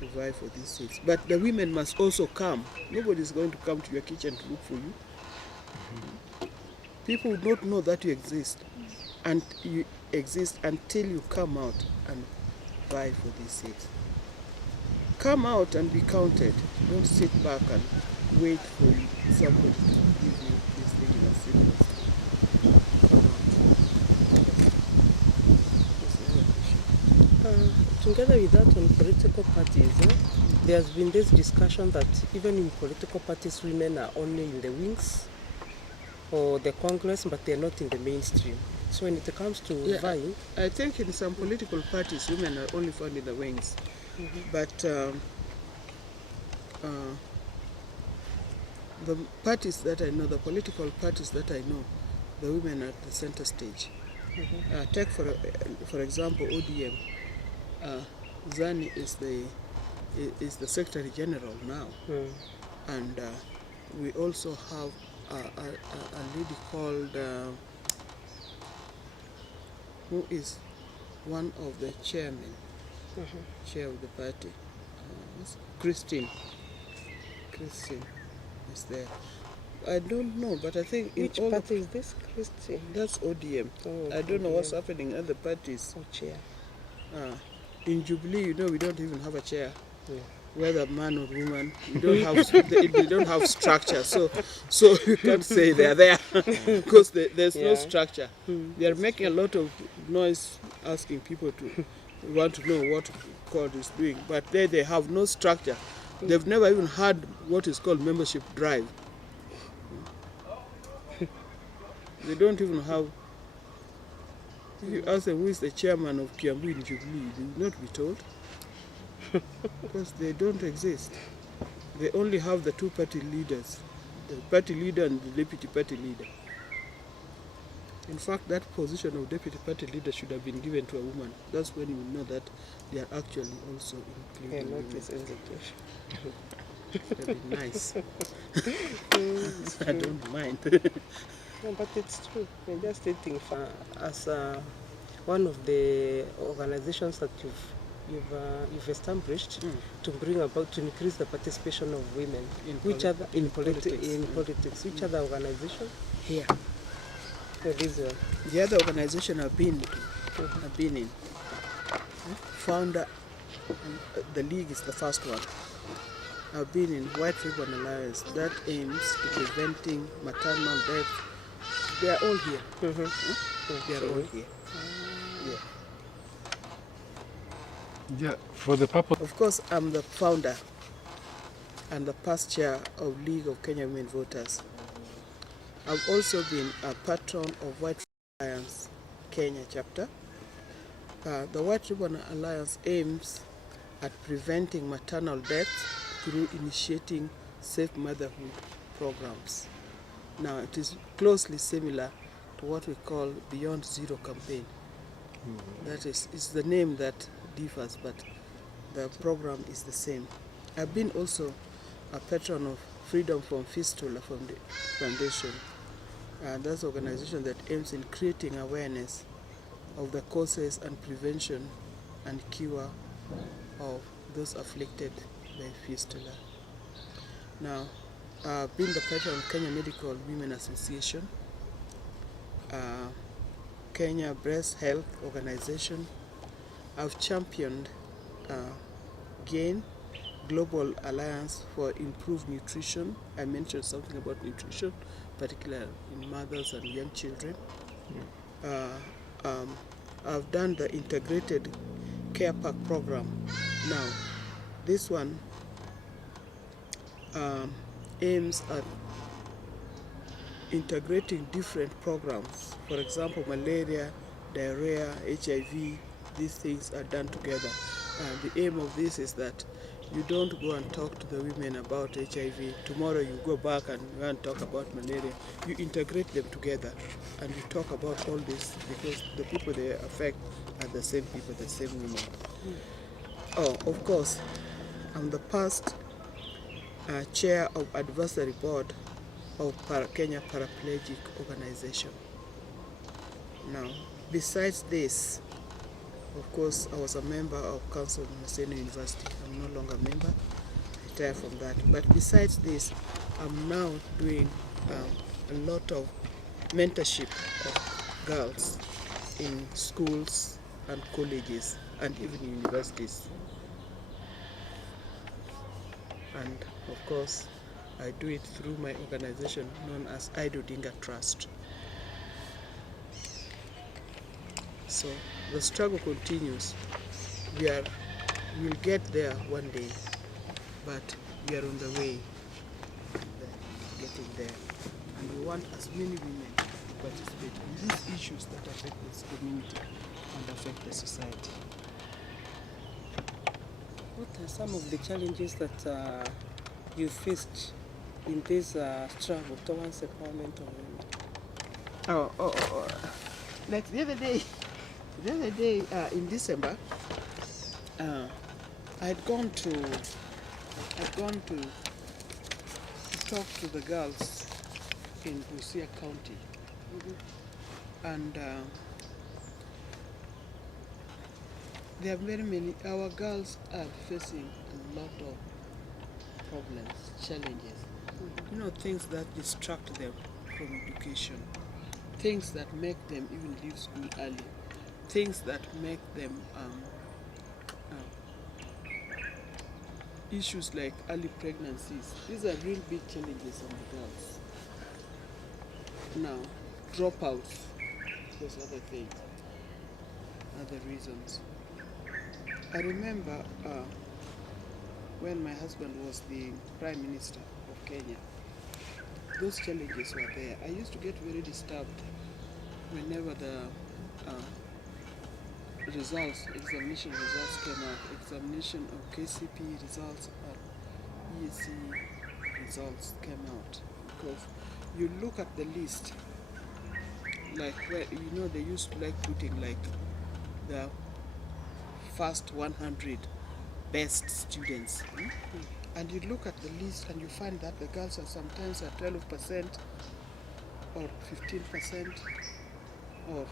to vie for these seats. But the women must also come. Nobody is going to come to your kitchen to look for you. People would not know that you exist, and you exist until you come out and vie for these seats. Come out and be counted. Don't sit back and wait for somebody to give you this thing in a sequence. Together with that, on political parties, there has been this discussion that even in political parties, women are only in the wings or the Congress, but they're not in the mainstream. So when it comes to vying, I think in some political parties, women are only found in the wings. But the parties that I know, the political parties that I know, the women are at the center stage. Take for example ODM. Zani is the Secretary General now, and we also have a lady called who is one of the chairmen, chair of the party. Christine is there. I don't know, but I think in which all party is this, Christy? that's ODM. Oh, I don't know what's ODM. happening in other parties. Oh, chair. In Jubilee, we don't even have a chair. Yeah. Whether man or woman, we don't have they don't have structure. So you can't say they're there because there's no structure. They are making a lot of noise, asking people to want to know what God is doing, but they have no structure. They've never even had what is called membership drive. They don't even have. If you ask them who is the chairman of Kiambu in Jubilee, they will not be told because they don't exist. They only have the two party leaders, the party leader and the deputy party leader. In fact, that position of deputy party leader should have been given to a woman. That's when you know that they are actually also including women. It would have been nice. I don't mind. No, but it's true. We're just stating as one of the organizations that you've established to bring about to increase the participation of women In politics. Which other organization? Here. This one. The other organization I've been in, founder, the league is the first one. I've been in White Ribbon Alliance that aims to preventing maternal death. They are all here. They are all here. Yeah, for the purpose. Of course, I'm the founder and the past chair of League of Kenya Women Voters. I've also been a patron of White Ribbon Alliance Kenya chapter. The White Ribbon Alliance aims at preventing maternal death through initiating safe motherhood programs. Now, it is closely similar to what we call Beyond Zero campaign. That is, it's the name that differs, but the program is the same. I've been also a patron of Freedom from Fistula Foundation. That's an organization that aims in creating awareness of the causes and prevention and cure of those afflicted by fistula. Now, I've been the patron of Kenya Medical Women Association, Kenya Breast Health Organization. I've championed GAIN, Global Alliance for Improved Nutrition. I mentioned something about nutrition, particularly in mothers and young children. I've done the Integrated Care Pack program. Now, this one aims at integrating different programs. For example, malaria, diarrhea, HIV, these things are done together. The aim of this is that you don't go and talk to the women about HIV. Tomorrow you go back and you want to talk about malaria. You integrate them together and you talk about all this because the people they affect are the same people, the same women. Oh, of course, I'm the past chair of advisory board of Kenya Paraplegic Organization. Now, besides this, of course, I was a member of Council of Maseno University. I'm no longer a member, I retired from that. But besides this, I'm now doing a lot of mentorship of girls in schools and colleges and even universities. And of course, I do it through my organization known as Odinga Trust. So the struggle continues. We'll get there one day, but we are on the way getting there. And we want as many women to participate in these issues that affect this community and affect the society. What are some of the challenges that you faced in this struggle towards empowerment of women? Like the other day in December, I'd gone to talk to the girls in Busia County, and there are very many. Our girls are facing a lot of problems, challenges. You know, things that distract them from education, things that make them even leave school early, things that make them issues like early pregnancies. These are real big challenges on the girls. Now, dropouts, those other things, other reasons. I remember when my husband was the Prime Minister of Kenya, those challenges were there. I used to get very disturbed whenever the examination results came out, examination of KCP results and ESC results came out. Because you look at the list, like where, you know, they used to like putting like the first 100 best students. And you look at the list and you find that the girls are sometimes at 12% or 15% or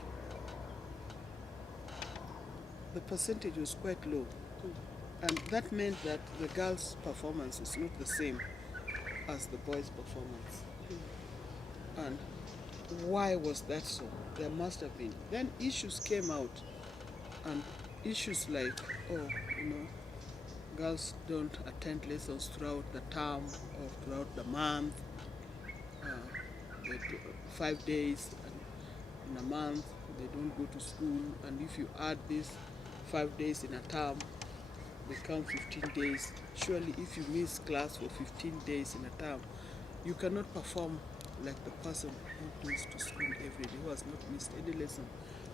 the percentage was quite low. And that meant that the girls' performance is not the same as the boys' performance. And why was that so? There must have been. Then issues came out, and issues like, girls don't attend lessons throughout the term or throughout the month. They do 5 days in a month, they don't go to school, and if you add this 5 days in a term, they count 15 days. Surely if you miss class for 15 days in a term, you cannot perform like the person who goes to school every day, who has not missed any lesson.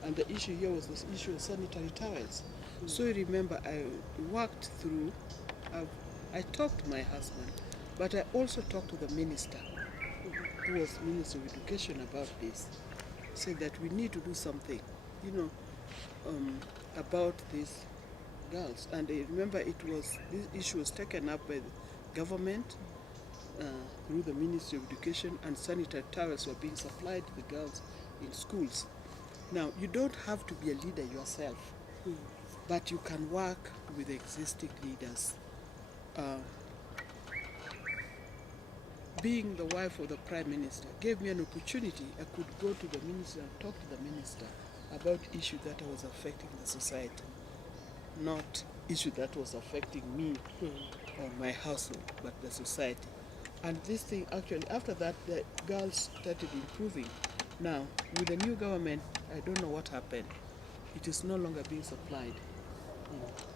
And the issue here was this issue of sanitary towels. So you remember I worked through, I talked to my husband, but I also talked to the minister, who was Minister of Education, about this. Said that we need to do something, about these girls. And I remember this issue was taken up by the government through the Ministry of Education, and sanitary towels were being supplied to the girls in schools. Now, you don't have to be a leader yourself, but you can work with existing leaders. Being the wife of the Prime Minister gave me an opportunity. I could go to the minister and talk to the minister about issues that was affecting the society, not issue that was affecting me or my household, but the society. And this thing actually, after that, the girls started improving. Now, with the new government, I don't know what happened. It is no longer being supplied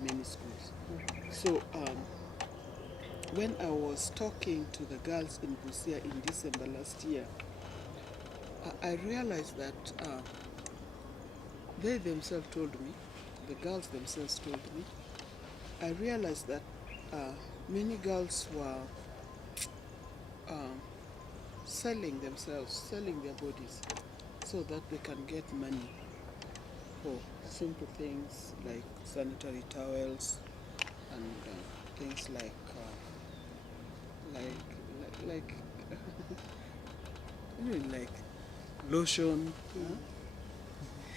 in many schools. So when I was talking to the girls in Busia in December last year, I realized that they themselves told me, the girls themselves told me, I realized that many girls were selling themselves, selling their bodies, so that they can get money for simple things like sanitary towels and things like like lotion,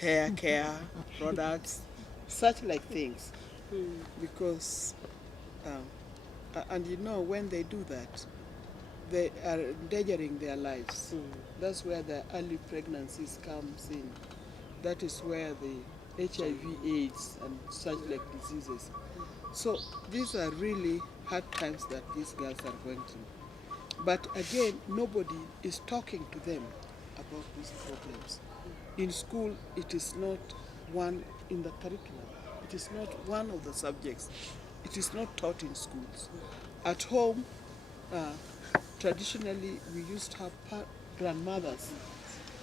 hair care products, such like things. Because and you know, when they do that, they are endangering their lives. That's where the early pregnancies comes in. That is where the HIV/AIDS and such like diseases. So these are really hard times that these girls are going through. But again, nobody is talking to them about these problems. In school, it is not one in the curriculum. It is not one of the subjects. It is not taught in schools. At home, traditionally, we used to have grandmothers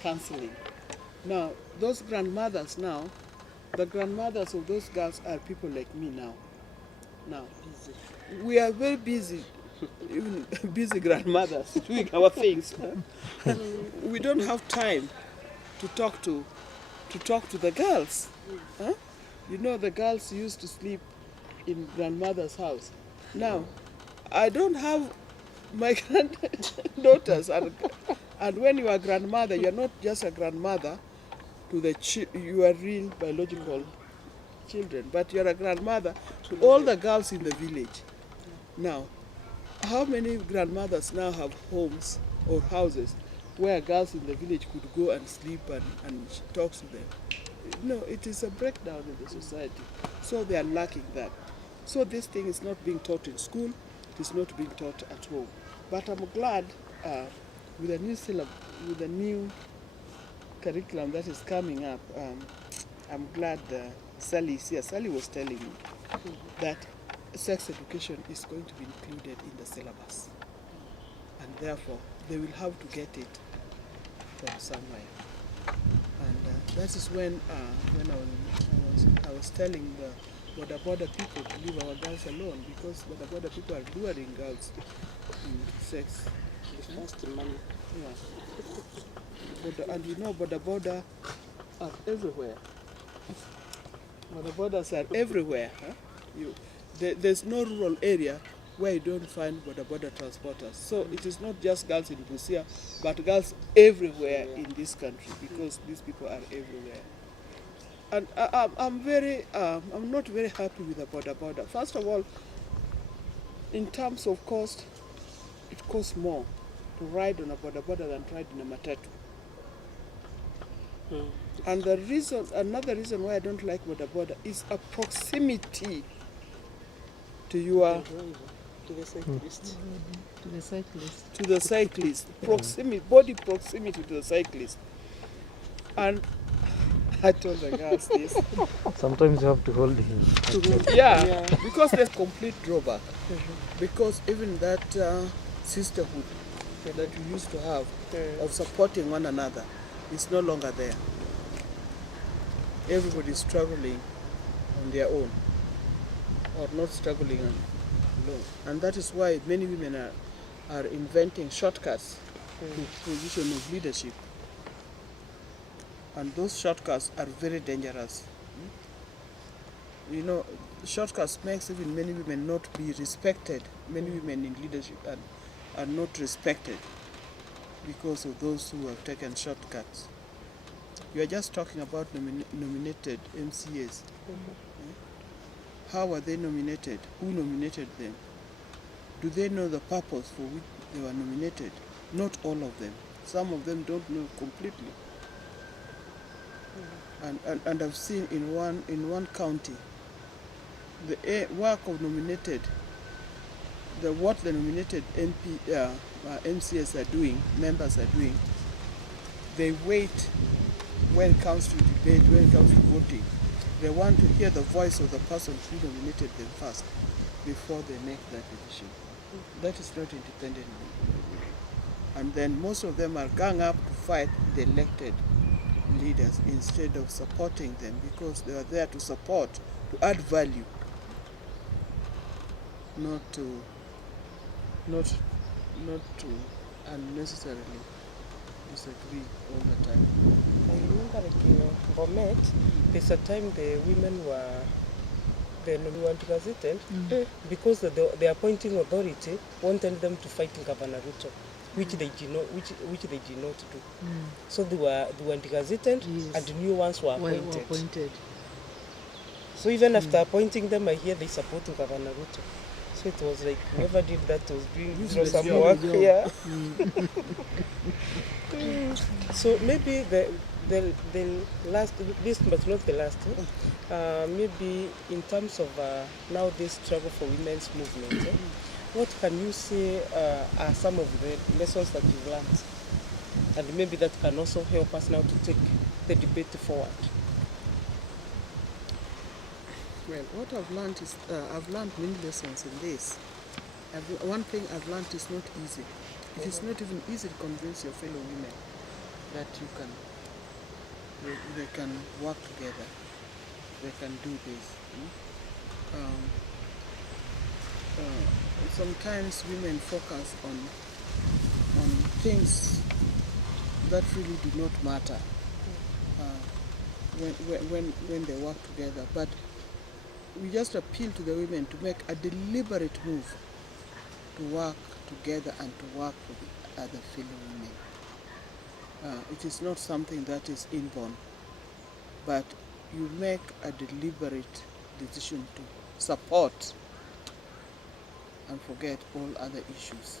counseling. Now, those grandmothers now, the grandmothers of those girls are people like me now. Now, we are very busy, even busy grandmothers doing our things. We don't have time to talk to the girls. You know, the girls used to sleep in grandmother's house. Now, I don't have my granddaughters, and when you are a grandmother, you are not just a grandmother to your real biological children, but you are a grandmother to all the girls in the village. Now, how many grandmothers now have homes or houses where girls in the village could go and sleep and she talks to them? No, it is a breakdown in the society. So they are lacking that. So this thing is not being taught in school. It is not being taught at home. But I'm glad with the new with the new curriculum that is coming up. I'm glad Sally is here. Sally was telling me that sex education is going to be included in the syllabus, and therefore they will have to get it from somewhere. And that is when I was telling the border people to leave our girls alone, because border people are luring girls in sex. First money. Yeah. And you know, border are everywhere. Borders are everywhere. There's no rural area where you don't find border transporters. So it is not just girls in Busia, but girls everywhere in this country, because these people are everywhere. And I'm not very happy with the border. First of all, in terms of cost, it costs more to ride on a border than to ride in a matatu. And another reason why I don't like border is a proximity to your to the cyclist. To the cyclist. To the cyclist. Body proximity to the cyclist. And I told the girls this. Sometimes you have to hold him. Yeah, because there's complete drawback. Because even that sisterhood that we used to have of supporting one another is no longer there. Everybody is struggling on their own, or not struggling alone. And that is why many women are inventing shortcuts to position of leadership. And those shortcuts are very dangerous. You know, shortcuts makes even many women not be respected. Many women in leadership are not respected because of those who have taken shortcuts. You are just talking about nominated MCAs. How are they nominated? Who nominated them? Do they know the purpose for which they were nominated? Not all of them. Some of them don't know completely. And I've seen in one county, the work of nominated, what the nominated MCS are doing, members are doing, they wait when it comes to debate, when it comes to voting. They want to hear the voice of the person who nominated them first before they make that decision. That is not independent. And then most of them are gang up to fight the elected leaders instead of supporting them, because they are there to support, to add value, not to unnecessarily disagree all the time. I remember like in Bomet, there's a time the women were anti-gazetted because the appointing authority wanted them to fight Governor Ruto, which they did not do. So they were anti-gazetted, Yes. and new ones were Were appointed. appointed. So even after appointing them, I hear they support Governor Ruto. So it was like whoever did that was doing some job. work. Job. Yeah. So maybe the last, this but not the last, maybe in terms of now this struggle for women's movement, what can you say are some of the lessons that you've learned, and maybe that can also help us now to take the debate forward? Well, what I've learned is, I've learned many lessons in this. One thing I've learned is not easy. It is not even easy to convince your fellow women that they can work together, they can do this. Sometimes women focus on things that really do not matter when they work together. But we just appeal to the women to make a deliberate move to work together and to work with the other fellow women. It is not something that is inborn, but you make a deliberate decision to support and forget all other issues.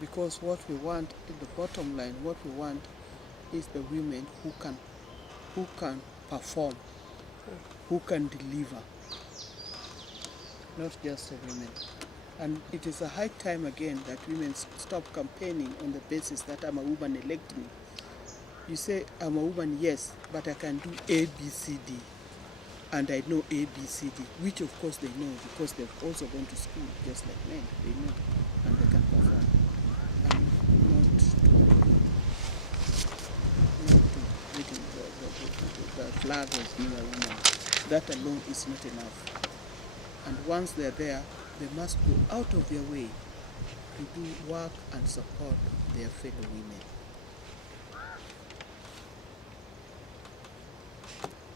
Because what we want, in the bottom line, what we want is the women who can perform, who can deliver, not just the women. And it is a high time again that women stop campaigning on the basis that I'm a woman, elect me. You say, I'm a woman, yes, but I can do A, B, C, D. And I know A, B, C, D, which of course they know because they've also gone to school just like men. They know and they can perform. And not to reading the flag of being a woman. That alone is not enough. And once they're there, they must go out of their way to do work and support their fellow women.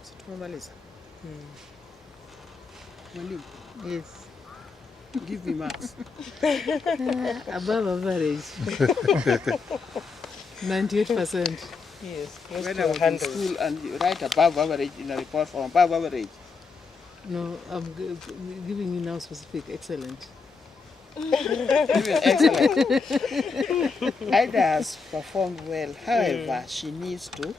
So tumemaliza. Mwalimu, Yes. give me marks. Above average. 98%. Yes, close When to I was in 100. school and you write above average in a report from above average. No, I'm giving you now specific. Excellent. Even excellent. Idah has performed well. However, she needs to